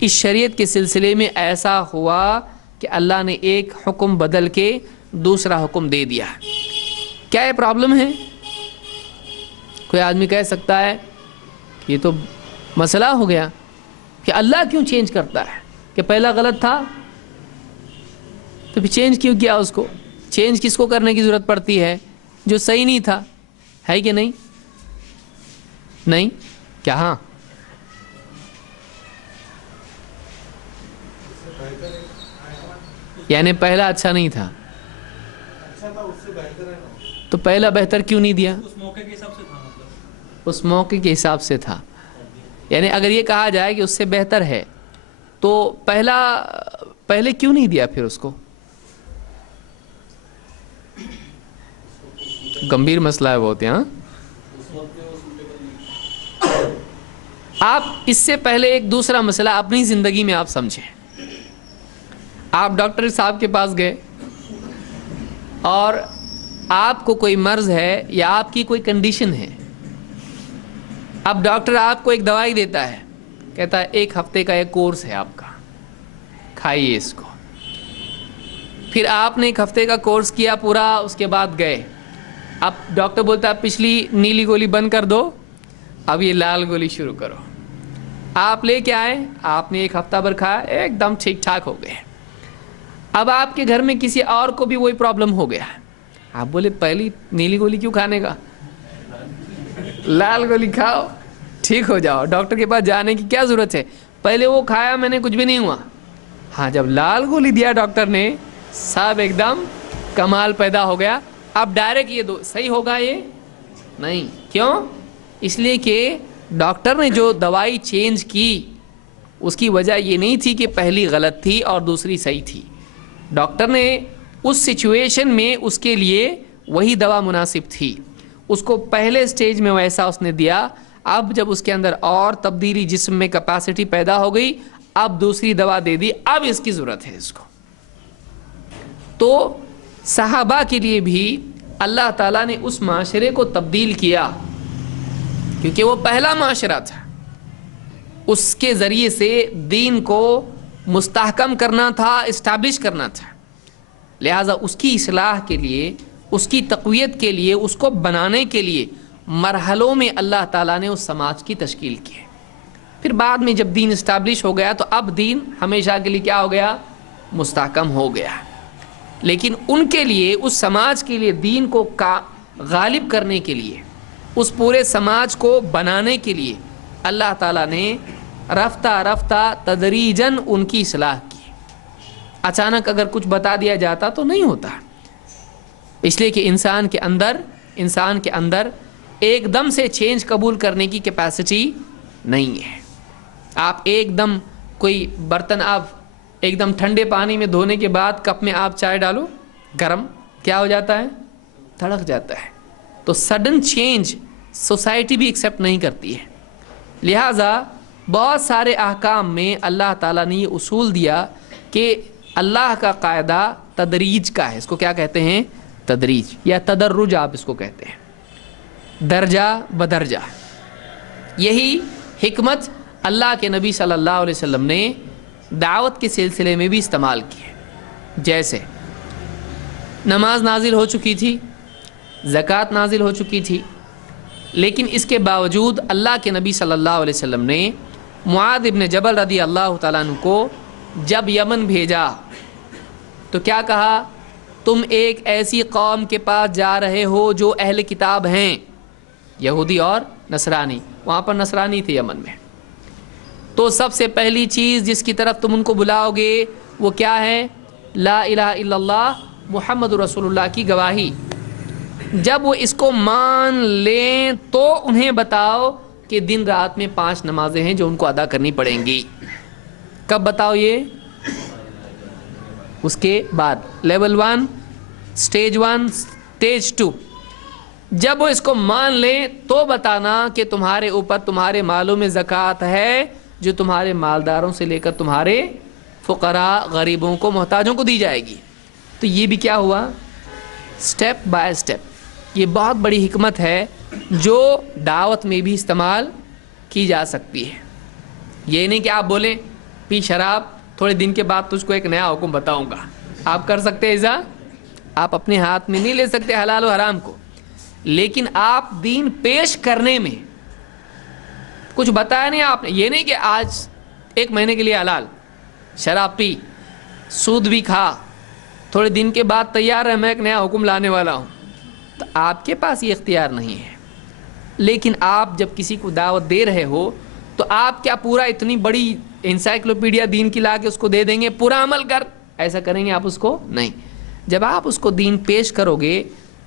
اس شریعت کے سلسلے میں ایسا ہوا کہ اللہ نے ایک حکم بدل کے دوسرا حکم دے دیا. کیا یہ پرابلم ہے؟ کوئی آدمی کہہ سکتا ہے کہ یہ تو مسئلہ ہو گیا کہ اللہ کیوں چینج کرتا ہے، کہ پہلا غلط تھا تو پھر چینج کیوں کیا؟ اس کو چینج کس کو کرنے کی ضرورت پڑتی ہے؟ جو صحیح نہیں تھا. ہے کہ نہیں؟ نہیں کیا؟ ہاں یعنی پہلا اچھا نہیں تھا تو پہلا بہتر کیوں نہیں دیا؟ اس موقع کے حساب سے تھا. مطلب اس موقع کے حساب سے تھا. یعنی اگر یہ کہا جائے کہ اس سے بہتر ہے تو پہلے کیوں نہیں دیا پھر اس کو؟ گمبھیر مسئلہ ہے بہت. یہاں آپ اس سے پہلے ایک دوسرا مسئلہ اپنی زندگی میں آپ سمجھیں. آپ ڈاکٹر صاحب کے پاس گئے اور آپ کو کوئی مرض ہے یا آپ کی کوئی کنڈیشن ہے. اب ڈاکٹر آپ کو ایک دوائی دیتا ہے، کہتا ہے 1 ہفتے کا ایک کورس ہے آپ کا، کھائیے اس کو. پھر آپ نے 1 ہفتے کا کورس کیا پورا، اس کے بعد گئے. اب ڈاکٹر بولتا ہے پچھلی نیلی گولی بند کر دو، اب یہ لال گولی شروع کرو. آپ لے کے آئے، آپ نے 1 ہفتہ بھر کھایا، ایک دم ٹھیک ٹھاک ہو گئے. اب آپ کے گھر میں کسی اور کو بھی وہی پرابلم ہو گیا. آپ بولے پہلی نیلی گولی کیوں کھانے کا، لال گولی کھاؤ ٹھیک ہو جاؤ. ڈاکٹر کے پاس جانے کی کیا ضرورت ہے؟ پہلے وہ کھایا میں نے، کچھ بھی نہیں ہوا. ہاں جب لال گولی دیا ڈاکٹر نے، سب ایک دم کمال پیدا ہو گیا. اب ڈائریکٹ یہ صحیح ہوگا؟ یہ نہیں. کیوں؟ اس لیے کہ ڈاکٹر نے جو دوائی چینج کی اس کی وجہ یہ نہیں تھی کہ پہلی غلط تھی اور دوسری صحیح تھی. ڈاکٹر نے اس سچویشن میں اس کے لیے وہی دوا مناسب تھی، اس کو پہلے سٹیج میں ویسا اس نے دیا. اب جب اس کے اندر اور تبدیلی، جسم میں کیپیسٹی پیدا ہو گئی، اب دوسری دوا دے دی، اب اس کی ضرورت ہے اس کو. تو صحابہ کے لیے بھی اللہ تعالیٰ نے اس معاشرے کو تبدیل کیا کیونکہ وہ پہلا معاشرہ تھا. اس کے ذریعے سے دین کو مستحکم کرنا تھا، اسٹیبلش کرنا تھا. لہٰذا اس کی اصلاح کے لیے، اس کی تقویت کے لیے، اس کو بنانے کے لیے مرحلوں میں اللہ تعالیٰ نے اس سماج کی تشکیل کی. پھر بعد میں جب دین اسٹیبلش ہو گیا تو اب دین ہمیشہ کے لیے کیا ہو گیا؟ مستحکم ہو گیا. لیکن ان کے لیے، اس سماج کے لیے، دین کو غالب کرنے کے لیے، اس پورے سماج کو بنانے کے لیے اللہ تعالیٰ نے رفتہ رفتہ تدریجاً ان کی اصلاح کی۔ اچانک اگر کچھ بتا دیا جاتا تو نہیں ہوتا، اس لیے کہ انسان کے اندر ایک دم سے چینج قبول کرنے کی کیپیسٹی نہیں ہے۔ آپ ایک دم کوئی برتن آپ ایک دم ٹھنڈے پانی میں دھونے کے بعد کپ میں آپ چائے ڈالو، گرم، کیا ہو جاتا ہے؟ تڑک جاتا ہے۔ تو سڈن چینج سوسائٹی بھی ایکسیپٹ نہیں کرتی ہے، لہٰذا بہت سارے احکام میں اللہ تعالیٰ نے یہ اصول دیا کہ اللہ کا قاعدہ تدریج کا ہے۔ اس کو کیا کہتے ہیں؟ تدریج یا تدرج آپ اس کو کہتے ہیں، درجہ بدرجہ۔ یہی حکمت اللہ کے نبی صلی اللہ علیہ وسلم نے دعوت کے سلسلے میں بھی استعمال کی ہے۔ جیسے نماز نازل ہو چکی تھی، زکوٰۃ نازل ہو چکی تھی، لیکن اس کے باوجود اللہ کے نبی صلی اللہ علیہ وسلم نے معاذ ابن جبل رضی اللہ تعالیٰ عنہ کو جب یمن بھیجا تو کیا کہا؟ تم ایک ایسی قوم کے پاس جا رہے ہو جو اہل کتاب ہیں، یہودی اور نصرانی، وہاں پر نصرانی تھے یمن میں۔ تو سب سے پہلی چیز جس کی طرف تم ان کو بلاؤ گے وہ کیا ہے؟ لا الہ الا اللہ محمد رسول اللہ کی گواہی۔ جب وہ اس کو مان لیں تو انہیں بتاؤ کہ دن رات میں 5 نمازیں ہیں جو ان کو ادا کرنی پڑیں گی۔ کب بتاؤ یہ؟ اس کے بعد لیول 1، سٹیج 1، سٹیج 2۔ جب وہ اس کو مان لیں تو بتانا کہ تمہارے اوپر تمہارے مالوں میں زکوٰۃ ہے جو تمہارے مالداروں سے لے کر تمہارے فقراء، غریبوں کو، محتاجوں کو دی جائے گی۔ تو یہ بھی کیا ہوا؟ Step by step. یہ بہت بڑی حکمت ہے جو دعوت میں بھی استعمال کی جا سکتی ہے۔ یہ نہیں کہ آپ بولیں پی شراب، تھوڑے دن کے بعد تجھ کو ایک نیا حکم بتاؤں گا۔ آپ کر سکتے ہیں ایسا؟ آپ اپنے ہاتھ میں نہیں لے سکتے حلال و حرام کو، لیکن آپ دین پیش کرنے میں کچھ بتایا نہیں آپ نے۔ یہ نہیں کہ آج 1 مہینے کے لیے حلال، شراب پی، سود بھی کھا، تھوڑے دن کے بعد تیار ہے میں ایک نیا حکم لانے والا ہوں، تو آپ کے پاس یہ اختیار نہیں ہے۔ لیکن آپ جب کسی کو دعوت دے رہے ہو تو آپ کیا پورا اتنی بڑی انسائکلوپیڈیا دین کی لا کے اس کو دے دیں گے پورا عمل کر؟ ایسا کریں گے آپ اس کو؟ نہیں۔ جب آپ اس کو دین پیش کرو گے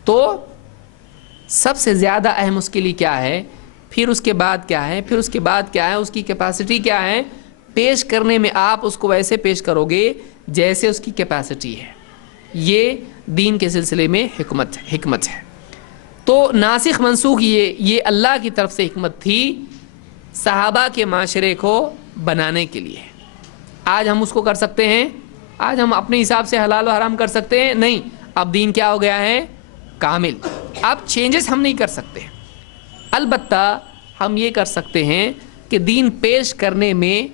تو سب سے زیادہ اہم اس کے لیے کیا ہے، پھر اس کے بعد کیا ہے، پھر اس کے بعد کیا ہے، اس کی کیپیسٹی کیا ہے۔ پیش کرنے میں آپ اس کو ویسے پیش کرو گے جیسے اس کی کیپیسٹی ہے۔ یہ دین کے سلسلے میں حکمت ہے۔ تو ناسخ منسوخ یہ اللہ کی طرف سے حکمت تھی صحابہ کے معاشرے کو بنانے کے لیے۔ آج ہم اس کو کر سکتے ہیں؟ آج ہم اپنے حساب سے حلال و حرام کر سکتے ہیں؟ نہیں۔ اب دین کیا ہو گیا ہے؟ کامل۔ اب چینجز ہم نہیں کر سکتے، البتہ ہم یہ کر سکتے ہیں کہ دین پیش کرنے میں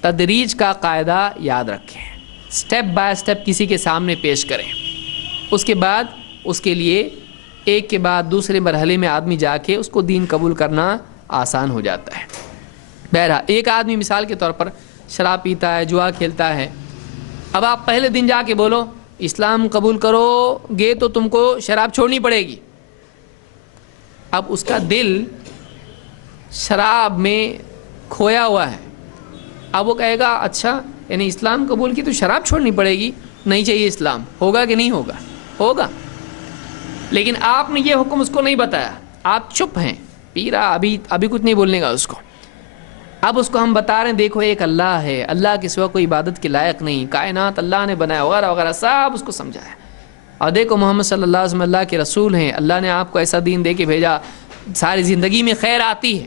تدریج کا قاعدہ یاد رکھیں، سٹیپ بائی سٹیپ کسی کے سامنے پیش کریں، اس کے بعد اس کے لیے ایک کے بعد دوسرے مرحلے میں آدمی جا کے اس کو دین قبول کرنا آسان ہو جاتا ہے۔ بہرحال ایک آدمی مثال کے طور پر شراب پیتا ہے، جوا کھیلتا ہے، اب آپ پہلے دن جا کے بولو اسلام قبول کرو گے تو تم کو شراب چھوڑنی پڑے گی، اب اس کا دل شراب میں کھویا ہوا ہے، اب وہ کہے گا اچھا یعنی اسلام قبول کی تو شراب چھوڑنی پڑے گی، نہیں چاہیے اسلام، ہوگا کہ نہیں ہوگا؟ ہوگا۔ لیکن آپ نے یہ حکم اس کو نہیں بتایا، آپ چپ ہیں، پی رہا، ابھی کچھ نہیں بولنے گا اس کو۔ اب اس کو ہم بتا رہے ہیں دیکھو ایک اللہ ہے، اللہ کے سوا کوئی عبادت کے لائق نہیں، کائنات اللہ نے بنایا وغیرہ وغیرہ، سب اس کو سمجھایا۔ اور دیکھو محمد صلی اللہ علیہ وسلم اللہ کے رسول ہیں، اللہ نے آپ کو ایسا دین دے کے بھیجا، ساری زندگی میں خیر آتی ہے۔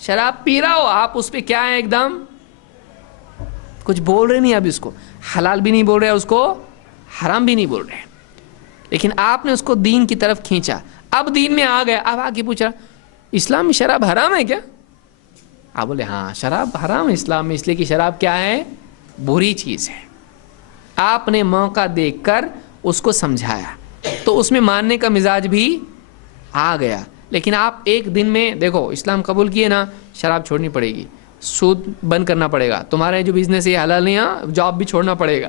شراب پی رہا ہو آپ، اس پہ کیا ہے، ایک دم کچھ بول رہے نہیں، اب اس کو حلال بھی نہیں بول رہے، اس کو حرام بھی نہیں بول رہے، لیکن آپ نے اس کو دین کی طرف کھینچا۔ اب دین میں آ گیا، اب آ کے پوچھا اسلام میں شراب حرام ہے کیا؟ آپ بولے ہاں شراب حرام ہے اسلام میں، اس لیے کہ شراب کیا ہے، بری چیز ہے۔ آپ نے موقع دیکھ کر اس کو سمجھایا تو اس میں ماننے کا مزاج بھی آ گیا۔ لیکن آپ ایک دن میں دیکھو اسلام قبول کیے نا، شراب چھوڑنی پڑے گی، سود بند کرنا پڑے گا، تمہارے جو بزنس ہے حلال نہیں، جاب بھی چھوڑنا پڑے گا،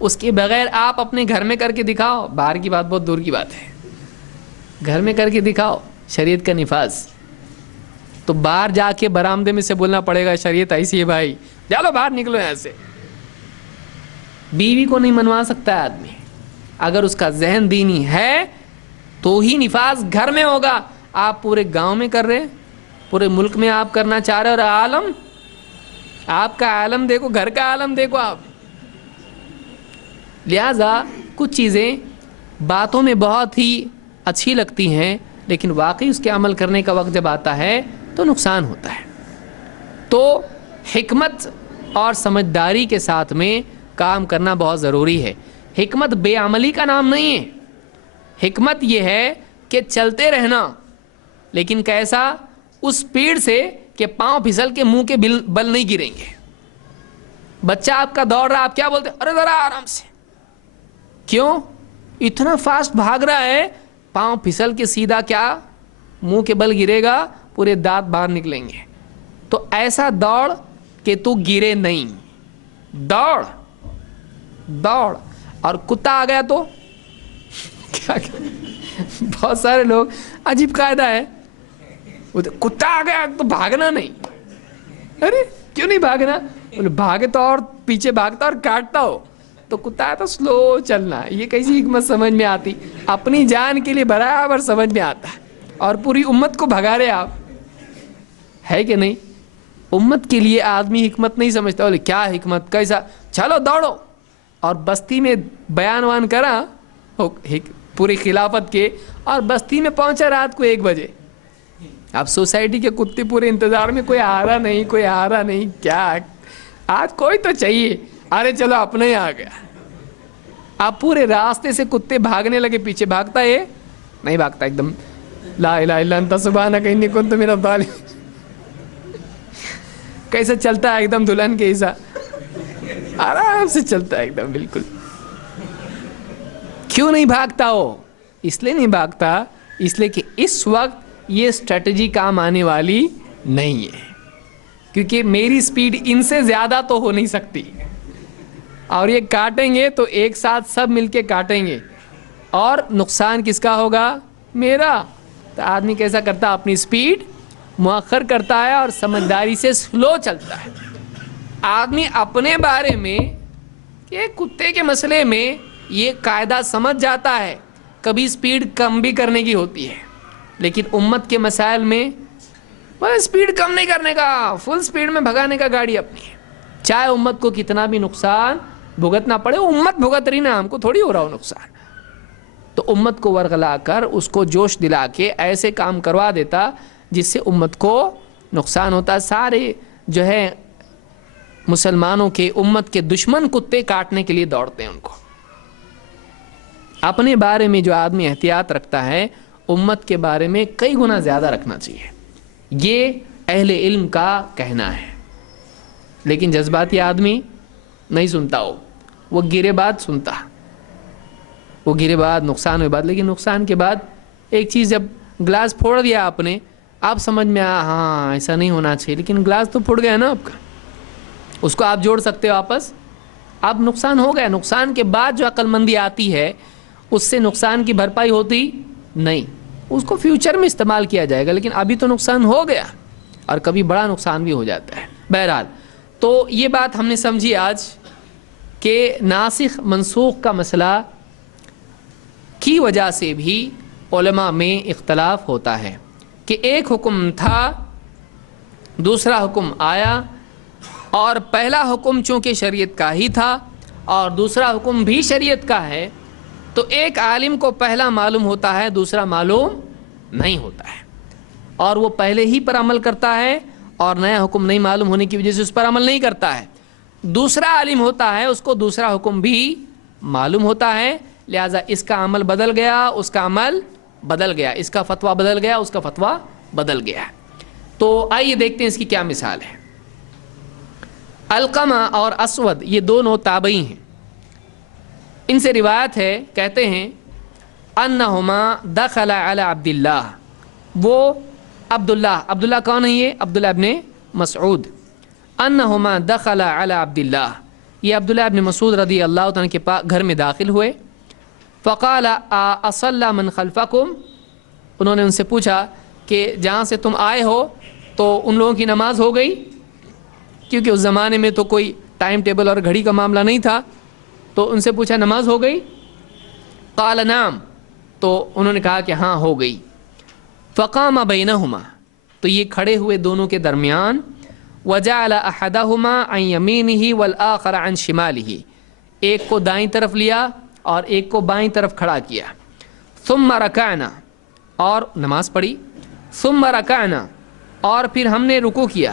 اس کے بغیر آپ اپنے گھر میں کر کے دکھاؤ، باہر کی بات بہت دور کی بات ہے، گھر میں کر کے دکھاؤ شریعت کا نفاذ. تو باہر جا کے برآمدے میں سے بولنا پڑے گا شریعت ایسی ہے بھائی، چلو باہر نکلو یہاں سے. بیوی کو نہیں منوا سکتا ہے آدمی. اگر اس کا ذہن دینی ہے تو ہی نفاذ گھر میں ہوگا. آپ پورے گاؤں میں کر رہے، پورے ملک میں آپ کرنا چاہ رہے، اور عالم، آپ کا عالم دیکھو، گھر کا عالم دیکھو آپ. لہذا کچھ چیزیں باتوں میں بہت ہی اچھی لگتی ہیں، لیکن واقعی اس کے عمل کرنے کا وقت جب آتا ہے تو نقصان ہوتا ہے. تو حکمت اور سمجھداری کے ساتھ میں کام کرنا بہت ضروری ہے. حکمت بے عملی کا نام نہیں ہے. حکمت یہ ہے کہ چلتے رہنا، لیکن کیسا؟ اس سپیڈ سے کہ پاؤں پھسل کے منہ کے بل نہیں گریں گے. بچہ آپ کا دوڑ رہا، آپ کیا بولتے؟ ارے ذرا آرام سے. کیوں اتنا فاسٹ بھاگ رہا ہے؟ پاؤں پھسل کے سیدھا کیا منہ کے بل گرے گا، پورے دانت باہر نکلیں گے. تو ایسا دوڑ کہ تو گرے نہیں. دوڑ دوڑ. اور کتا آ گیا تو کیا؟ بہت سارے لوگ، عجیب قاعدہ ہے، کتا آ گیا تو بھاگنا نہیں. ارے کیوں نہیں بھاگنا؟ بولے بھاگے تو اور پیچھے بھاگتا اور کاٹتا ہو، تو کتا ہے تو سلو چلنا. یہ کیسی حکمت سمجھ میں آتی؟ اپنی جان کے لیے برابر سمجھ میں آتا ہے، اور پوری امت کو بھگا رہے آپ، ہے کہ نہیں؟ امت کے لیے آدمی حکمت نہیں سمجھتا. بولے کیا حکمت؟ کیسا؟ چلو دوڑو. اور بستی میں بیان وان کرا پوری خلافت کے، اور بستی میں پہنچا رات کو 1 بجے. اب سوسائٹی کے کتے پورے انتظار میں، کوئی آ رہا نہیں، کوئی آ رہا نہیں. کیا آج کوئی تو چاہیے؟ ارے چلو اپنے ہی آ گیا. آپ پورے راستے سے کتے بھاگنے لگے، پیچھے بھاگتا ہے نہیں بھاگتا، ایک دم لا الہ الا انت سبحانک انی کنت من الظالمین. کیسے چلتا ہے؟ ایک دم دلہن کے ایسا آرام سے چلتا ہے، ایک دم بالکل. کیوں نہیں بھاگتا ہو؟ اس لیے نہیں بھاگتا، اس لیے کہ اس وقت یہ اسٹریٹجی کام آنے والی نہیں ہے، کیونکہ میری سپیڈ ان سے زیادہ تو ہو نہیں سکتی. اور یہ کاٹیں گے تو ایک ساتھ سب مل کے کاٹیں گے، اور نقصان کس کا ہوگا؟ میرا. تو آدمی کیسا کرتا؟ اپنی سپیڈ مؤخر کرتا ہے اور سمجھداری سے سلو چلتا ہے. آدمی اپنے بارے میں کہ کتے کے مسئلے میں یہ قاعدہ سمجھ جاتا ہے، کبھی سپیڈ کم بھی کرنے کی ہوتی ہے، لیکن امت کے مسائل میں سپیڈ کم نہیں کرنے کا، فل سپیڈ میں بھگانے کا گاڑی اپنی ہے. چاہے امت کو کتنا بھی نقصان بھگتنا پڑے، امت بھگت رہی نا، ہم کو تھوڑی ہو رہا ہو نقصان. تو امت کو ورغلا کر، اس کو جوش دلا کے ایسے کام کروا دیتا جس سے امت کو نقصان ہوتا. سارے جو ہے مسلمانوں کے، امت کے دشمن کتے کاٹنے کے لیے دوڑتے ہیں ان کو. اپنے بارے میں جو آدمی احتیاط رکھتا ہے، امت کے بارے میں کئی گنا زیادہ رکھنا چاہیے. یہ اہل علم کا کہنا ہے. لیکن جذباتی آدمی نہیں سنتا، وہ گرے بعد سنتا، وہ گرے بعد نقصان ہوئے بعد. لیکن نقصان کے بعد ایک چیز، جب گلاس پھوڑ دیا آپ نے، آپ سمجھ میں آیا ہاں ایسا نہیں ہونا چاہیے، لیکن گلاس تو پھوڑ گیا نا آپ کا، اس کو آپ جوڑ سکتے ہو واپس؟ اب نقصان ہو گیا. نقصان کے بعد جو عقل مندی آتی ہے، اس سے نقصان کی بھرپائی ہوتی نہیں، اس کو فیوچر میں استعمال کیا جائے گا، لیکن ابھی تو نقصان ہو گیا، اور کبھی بڑا نقصان بھی ہو جاتا ہے. بہرحال تو یہ بات ہم نے سمجھی آج کہ ناسخ منسوخ کا مسئلہ کی وجہ سے بھی علماء میں اختلاف ہوتا ہے کہ ایک حکم تھا، دوسرا حکم آیا، اور پہلا حکم چونکہ شریعت کا ہی تھا اور دوسرا حکم بھی شریعت کا ہے، تو ایک عالم کو پہلا معلوم ہوتا ہے، دوسرا معلوم نہیں ہوتا ہے، اور وہ پہلے ہی پر عمل کرتا ہے، اور نیا حکم نہیں معلوم ہونے کی وجہ سے اس پر عمل نہیں کرتا ہے. دوسرا عالم ہوتا ہے، اس کو دوسرا حکم بھی معلوم ہوتا ہے، لہذا اس کا عمل بدل گیا، اس کا عمل بدل گیا، اس کا فتویٰ بدل گیا، اس کا فتویٰ بدل گیا. تو آئیے دیکھتے ہیں اس کی کیا مثال ہے. علقمہ اور اسود یہ دونوں تابعی ہیں. ان سے روایت ہے، کہتے ہیں انہما دخل علی عبداللہ، وہ عبداللہ کون ہے؟ یہ عبداللہ ابن مسعود. انہما دخل علی عبداللہ، یہ عبداللہ ابن مسعود رضی اللہ عنہ کے پاس گھر میں داخل ہوئے. فقال اصلی من خلفکم، انہوں نے ان سے پوچھا کہ جہاں سے تم آئے ہو تو ان لوگوں کی نماز ہو گئی، کیونکہ اس زمانے میں تو کوئی ٹائم ٹیبل اور گھڑی کا معاملہ نہیں تھا. تو ان سے پوچھا نماز ہو گئی؟ قال نعم، تو انہوں نے کہا کہ ہاں ہو گئی. فقام بینہما، تو یہ کھڑے ہوئے دونوں کے درمیان. وجعل احدہما عن یمینہ والآخر عن شمالہ، ایک کو دائیں طرف لیا اور ایک کو بائیں طرف کھڑا کیا. ثم رکعنا، اور نماز پڑھی. ثم رکعنا، اور پھر ہم نے رکوع کیا.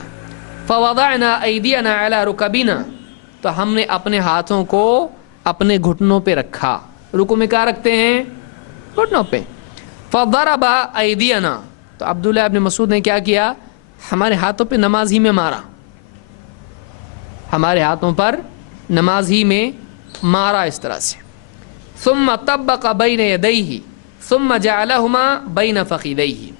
فوضعنا ایدینا علی رکبنا، تو ہم نے اپنے ہاتھوں کو اپنے گھٹنوں پہ رکھا. رکوع میں کیا رکھتے ہیں؟ گھٹنوں پہ. فضرب ایدینا، تو عبداللہ ابن مسعود نے کیا کیا؟ ہمارے ہاتھوں پہ نماز ہی میں مارا، ہمارے ہاتھوں پر نماز ہی میں مارا اس طرح سے. ثم طبق بین یدیہ ثم جعلہما بین فخذیہ،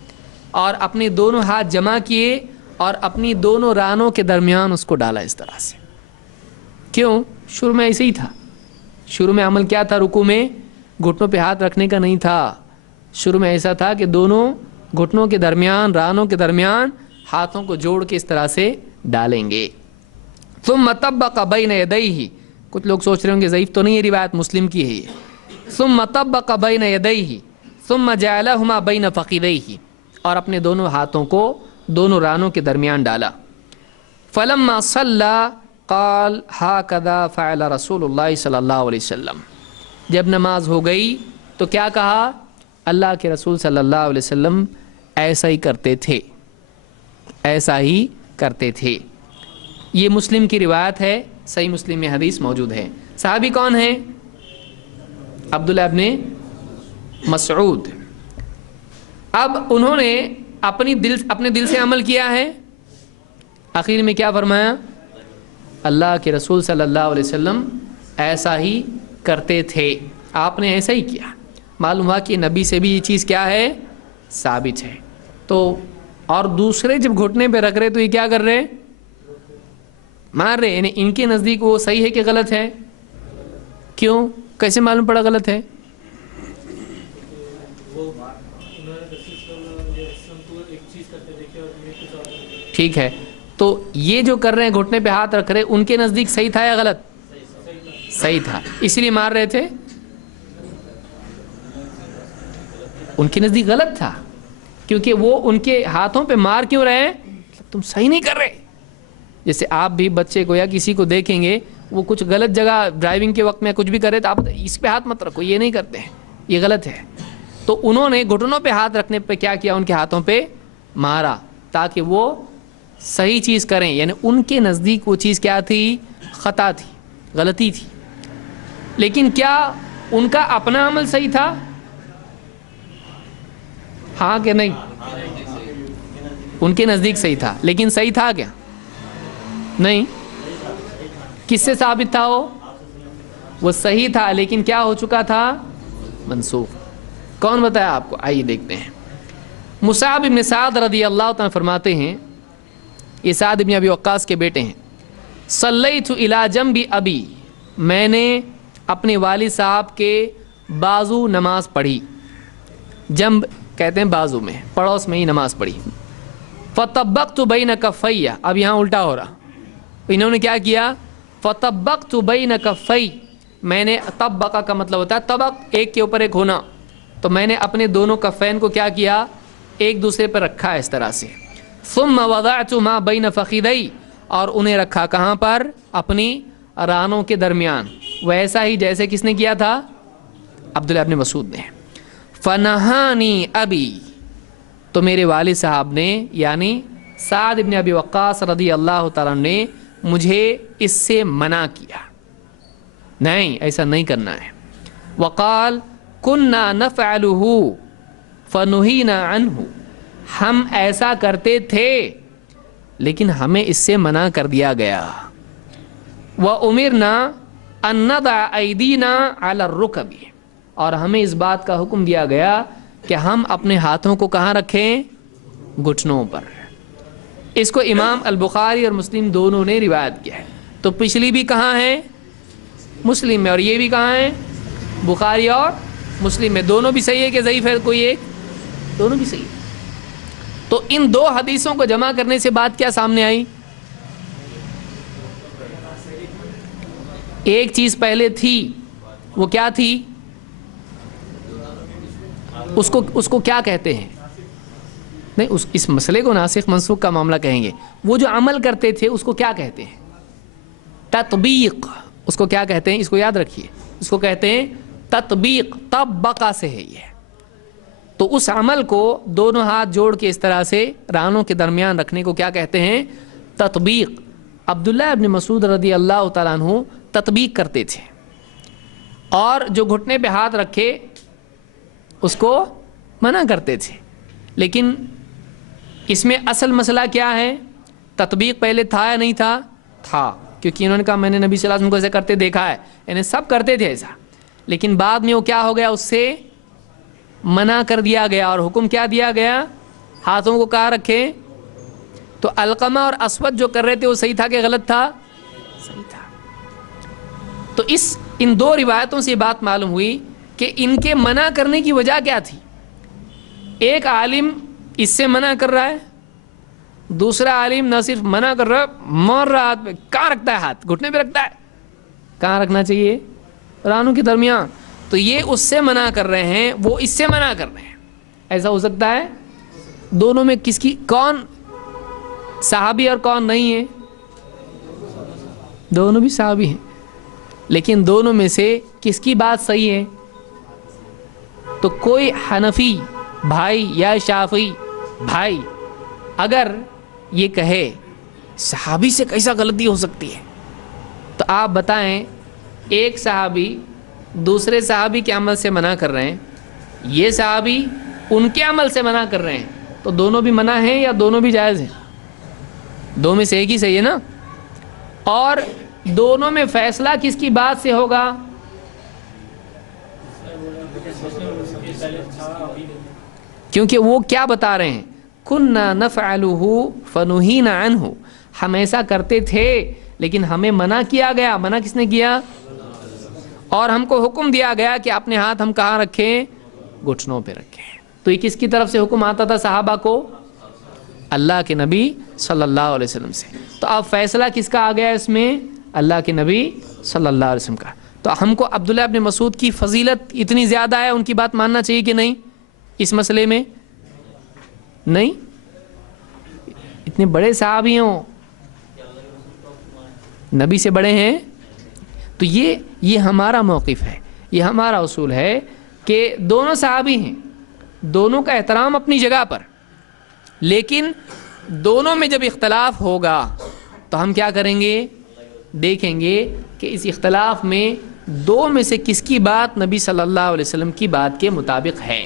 اور اپنے دونوں ہاتھ جمع کیے اور اپنی دونوں رانوں کے درمیان اس کو ڈالا اس طرح سے. کیوں؟ شروع میں ایسے ہی تھا. شروع میں عمل کیا تھا؟ رکوع میں گھٹنوں پہ ہاتھ رکھنے کا نہیں تھا. شروع میں ایسا تھا کہ دونوں گھٹنوں کے درمیان، رانوں کے درمیان ہاتھوں کو جوڑ کے اس طرح سے ڈالیں گے. ثم طبق بین یدیہ، کچھ لوگ سوچ رہے ہوں گے ضعیف تو نہیں ہے روایت، مسلم کی ہے یہ. ثم طبق بین یدیہ ثم جعلہما بین فخذیہ، اور اپنے دونوں ہاتھوں کو دونوں رانوں کے درمیان ڈالا. فلما صلی قال ہاکذا فعل رسول اللہ صلی اللہ علیہ وسلم، جب نماز ہو گئی تو کیا کہا؟ اللہ کے رسول صلی اللہ علیہ وسلم ایسا ہی کرتے تھے، ایسا ہی کرتے تھے. یہ مسلم کی روایت ہے، صحیح مسلم میں حدیث موجود ہے. صحابی کون ہیں؟ عبداللہ ابن مسعود. اب انہوں نے اپنے دل سے عمل کیا ہے. آخر میں کیا فرمایا؟ اللہ کے رسول صلی اللہ علیہ وسلم ایسا ہی کرتے تھے، آپ نے ایسا ہی کیا. معلوم ہوا کہ نبی سے بھی یہ چیز کیا ہے؟ ثابت ہے. تو اور دوسرے جب گھٹنے پہ رکھ رہے تو یہ کیا کر رہے ہیں؟ مار رہے. یعنی ان کے نزدیک وہ صحیح ہے کہ غلط ہے؟ کیوں؟ کیسے معلوم پڑا غلط ہے؟ ٹھیک ہے، تو یہ جو کر رہے ہیں گھٹنے پہ ہاتھ رکھ رہے، ان کے نزدیک صحیح تھا یا غلط؟ صحیح تھا، اس لیے مار رہے تھے. ان کے نزدیک غلط تھا کیونکہ وہ ان کے ہاتھوں پہ مار کیوں رہے ہیں؟ تم صحیح نہیں کر رہے. جیسے آپ بھی بچے کو یا کسی کو دیکھیں گے وہ کچھ غلط جگہ ڈرائیونگ کے وقت میں کچھ بھی کرے تو آپ اس پہ ہاتھ مت رکھو، یہ نہیں کرتے ہیں، یہ غلط ہے. تو انہوں نے گھٹنوں پہ ہاتھ رکھنے پہ کیا کیا؟ ان کے ہاتھوں پہ مارا تاکہ وہ صحیح چیز کریں. یعنی ان کے نزدیک وہ چیز کیا تھی؟ خطا تھی، غلطی تھی. لیکن کیا ان کا اپنا عمل صحیح تھا؟ ہاں کہ نہیں؟ ان کے نزدیک صحیح تھا، لیکن صحیح تھا کیا؟ نہیں. کس سے ثابت تھا وہ صحیح تھا لیکن کیا ہو چکا تھا؟ منسوخ. کون بتایا آپ کو؟ آئیے دیکھتے ہیں. مصعب ابن سعد رضی اللہ تعالیٰ فرماتے ہیں، یہ سعد ابن ابی وقاص کے بیٹے ہیں، صلیت الی جنب ابی، میں نے اپنے والد صاحب کے بازو نماز پڑھی. جنب کہتے ہیں بازو میں، پڑوس میں ہی نماز پڑھی. فطبقت بین کفی، اب یہاں الٹا ہو رہا. انہوں نے کیا کیا؟ فطبقت بین کفی، میں نے، طبقہ کا مطلب ہوتا ہے طبق، ایک کے اوپر ایک ہونا. تو میں نے اپنے دونوں کفین کو کیا کیا؟ ایک دوسرے پر رکھا اس طرح سے. ثم وضعت ما بین فخذی، اور انہیں رکھا کہاں پر؟ اپنی رانوں کے درمیان، ویسا ہی جیسے کس نے کیا تھا؟ عبداللہ ابن مسعود نے. فنہانی ابی، تو میرے والد صاحب نے یعنی سعد ابن ابی وقاص رضی اللہ تعالیٰ نے مجھے اس سے منع کیا، نہیں ایسا نہیں کرنا ہے. وقال کننا نفعلہ فنہینا عنہ، ہم ایسا کرتے تھے لیکن ہمیں اس سے منع کر دیا گیا. وامرنا ان نضع ایدینا علی الرکب، اور ہمیں اس بات کا حکم دیا گیا کہ ہم اپنے ہاتھوں کو کہاں رکھیں؟ گھٹنوں پر. اس کو امام البخاری اور مسلم دونوں نے روایت کیا ہے. تو پچھلی بھی کہاں ہے؟ مسلم میں, اور یہ بھی کہاں ہے؟ بخاری اور مسلم میں. دونوں بھی صحیح ہے کہ ضعیف ہے کوئی ایک؟ دونوں بھی صحیح ہے. تو ان دو حدیثوں کو جمع کرنے سے بات کیا سامنے آئی؟ ایک چیز پہلے تھی, وہ کیا تھی؟ اس کو کیا کہتے ہیں؟ نہیں, اس مسئلے کو ناسخ منسوخ کا معاملہ کہیں گے. وہ جو عمل کرتے تھے اس کو کیا کہتے ہیں؟ تطبیق. اس کو کیا کہتے ہیں؟ اس کو یاد رکھیے, اس کو کہتے ہیں تطبیق. طبقہ سے ہے یہ. تو اس عمل کو دونوں ہاتھ جوڑ کے اس طرح سے رانوں کے درمیان رکھنے کو کیا کہتے ہیں؟ تطبیق. عبداللہ ابن مسعود رضی اللہ تعالیٰ عنہ تطبیق کرتے تھے, اور جو گھٹنے پہ ہاتھ رکھے اس کو منع کرتے تھے. لیکن اس میں اصل مسئلہ کیا ہے؟ تطبیق پہلے تھا یا نہیں تھا؟ تھا, کیونکہ انہوں نے کہا میں نے نبی صلی اللہ علیہ وسلم کو ایسے کرتے دیکھا ہے, یعنی سب کرتے تھے ایسا. لیکن بعد میں وہ کیا ہو گیا؟ اس سے منع کر دیا گیا, اور حکم کیا دیا گیا؟ ہاتھوں کو کہاں رکھیں؟ تو علقمہ اور اسود جو کر رہے تھے وہ صحیح تھا کہ غلط تھا؟ صحیح تھا. تو ان دو روایتوں سے بات معلوم ہوئی کہ ان کے منع کرنے کی وجہ کیا تھی. ایک عالم اس سے منع کر رہا ہے, دوسرا عالم نہ صرف منع کر رہا ہے, مار رہا ہاتھ پہ. کہاں رکھتا ہے؟ ہاتھ گھٹنے پہ رکھتا ہے. کہاں رکھنا چاہیے؟ رانوں کے درمیان. تو یہ اس سے منع کر رہے ہیں, وہ اس سے منع کر رہے ہیں. ایسا ہو سکتا ہے؟ دونوں میں کون صحابی اور کون نہیں ہے؟ دونوں بھی صحابی ہیں, لیکن دونوں میں سے کس کی بات صحیح ہے؟ تو کوئی حنفی بھائی یا شافعی بھائی اگر یہ کہے صحابی سے کیسا غلطی ہو سکتی ہے, تو آپ بتائیں, ایک صحابی دوسرے صحابی کے عمل سے منع کر رہے ہیں, یہ صحابی ان کے عمل سے منع کر رہے ہیں, تو دونوں بھی منع ہیں یا دونوں بھی جائز ہیں؟ دو میں سے ایک ہی صحیح ہے نا. اور دونوں میں فیصلہ کس کی بات سے ہوگا؟ کیونکہ وہ کیا بتا رہے ہیں؟ کُنَّا نَفْعَلُهُ فَنُهِينَ عَنْهُ, ہم ایسا کرتے تھے لیکن ہمیں منع کیا گیا. منع کس نے کیا؟ اور ہم کو حکم دیا گیا کہ اپنے ہاتھ ہم کہاں رکھیں؟ گھٹنوں پہ رکھیں. تو یہ کس کی طرف سے حکم آتا تھا صحابہ کو؟ اللہ کے نبی صلی اللہ علیہ وسلم سے. تو اب فیصلہ کس کا آ گیا اس میں؟ اللہ کے نبی صلی اللہ علیہ وسلم کا. تو ہم کو عبداللہ ابن مسعود کی فضیلت اتنی زیادہ ہے, ان کی بات ماننا چاہیے کہ نہیں اس مسئلے میں؟ نہیں, اتنے بڑے صحابی ہوں, نبی سے بڑے ہیں. تو یہ ہمارا موقف ہے, یہ ہمارا اصول ہے کہ دونوں صحابی ہیں, دونوں کا احترام اپنی جگہ پر, لیکن دونوں میں جب اختلاف ہوگا تو ہم کیا کریں گے؟ دیکھیں گے کہ اس اختلاف میں دو میں سے کس کی بات نبی صلی اللہ علیہ وسلم کی بات کے مطابق ہے.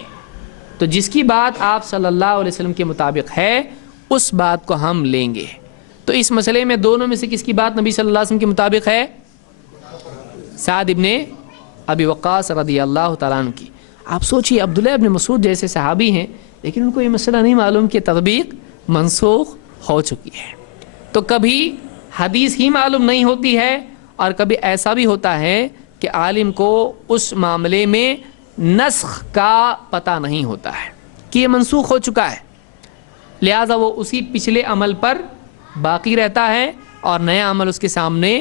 تو جس کی بات آپ صلی اللہ علیہ وسلم کے مطابق ہے اس بات کو ہم لیں گے. تو اس مسئلے میں دونوں میں سے کس کی بات نبی صلی اللہ علیہ وسلم کے مطابق ہے؟ سعد ابن ابی وقاص رضی اللہ تعالیٰ عنہ کی. آپ سوچئے, عبداللہ ابن مسعود جیسے صحابی ہیں, لیکن ان کو یہ مسئلہ نہیں معلوم کہ تطبیق منسوخ ہو چکی ہے. تو کبھی حدیث ہی معلوم نہیں ہوتی ہے, اور کبھی ایسا بھی ہوتا ہے کہ عالم کو اس معاملے میں نسخ کا پتہ نہیں ہوتا ہے کہ یہ منسوخ ہو چکا ہے, لہذا وہ اسی پچھلے عمل پر باقی رہتا ہے اور نیا عمل اس کے سامنے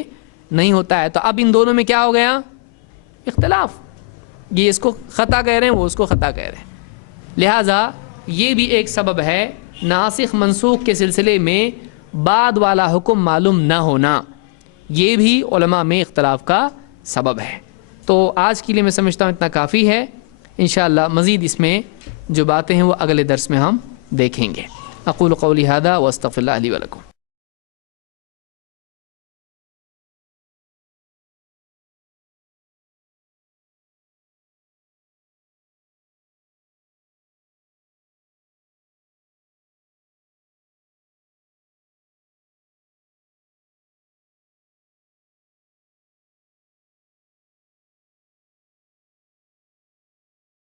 نہیں ہوتا ہے. تو اب ان دونوں میں کیا ہو گیا؟ اختلاف. یہ اس کو خطا کہہ رہے ہیں, وہ اس کو خطا کہہ رہے ہیں. لہذا یہ بھی ایک سبب ہے ناسخ منسوخ کے سلسلے میں بعد والا حکم معلوم نہ ہونا, یہ بھی علماء میں اختلاف کا سبب ہے. تو آج کے لیے میں سمجھتا ہوں اتنا کافی ہے. انشاءاللہ مزید اس میں جو باتیں ہیں وہ اگلے درس میں ہم دیکھیں گے. اقول قولی ھذا واستغفر اللہ لی ولکم.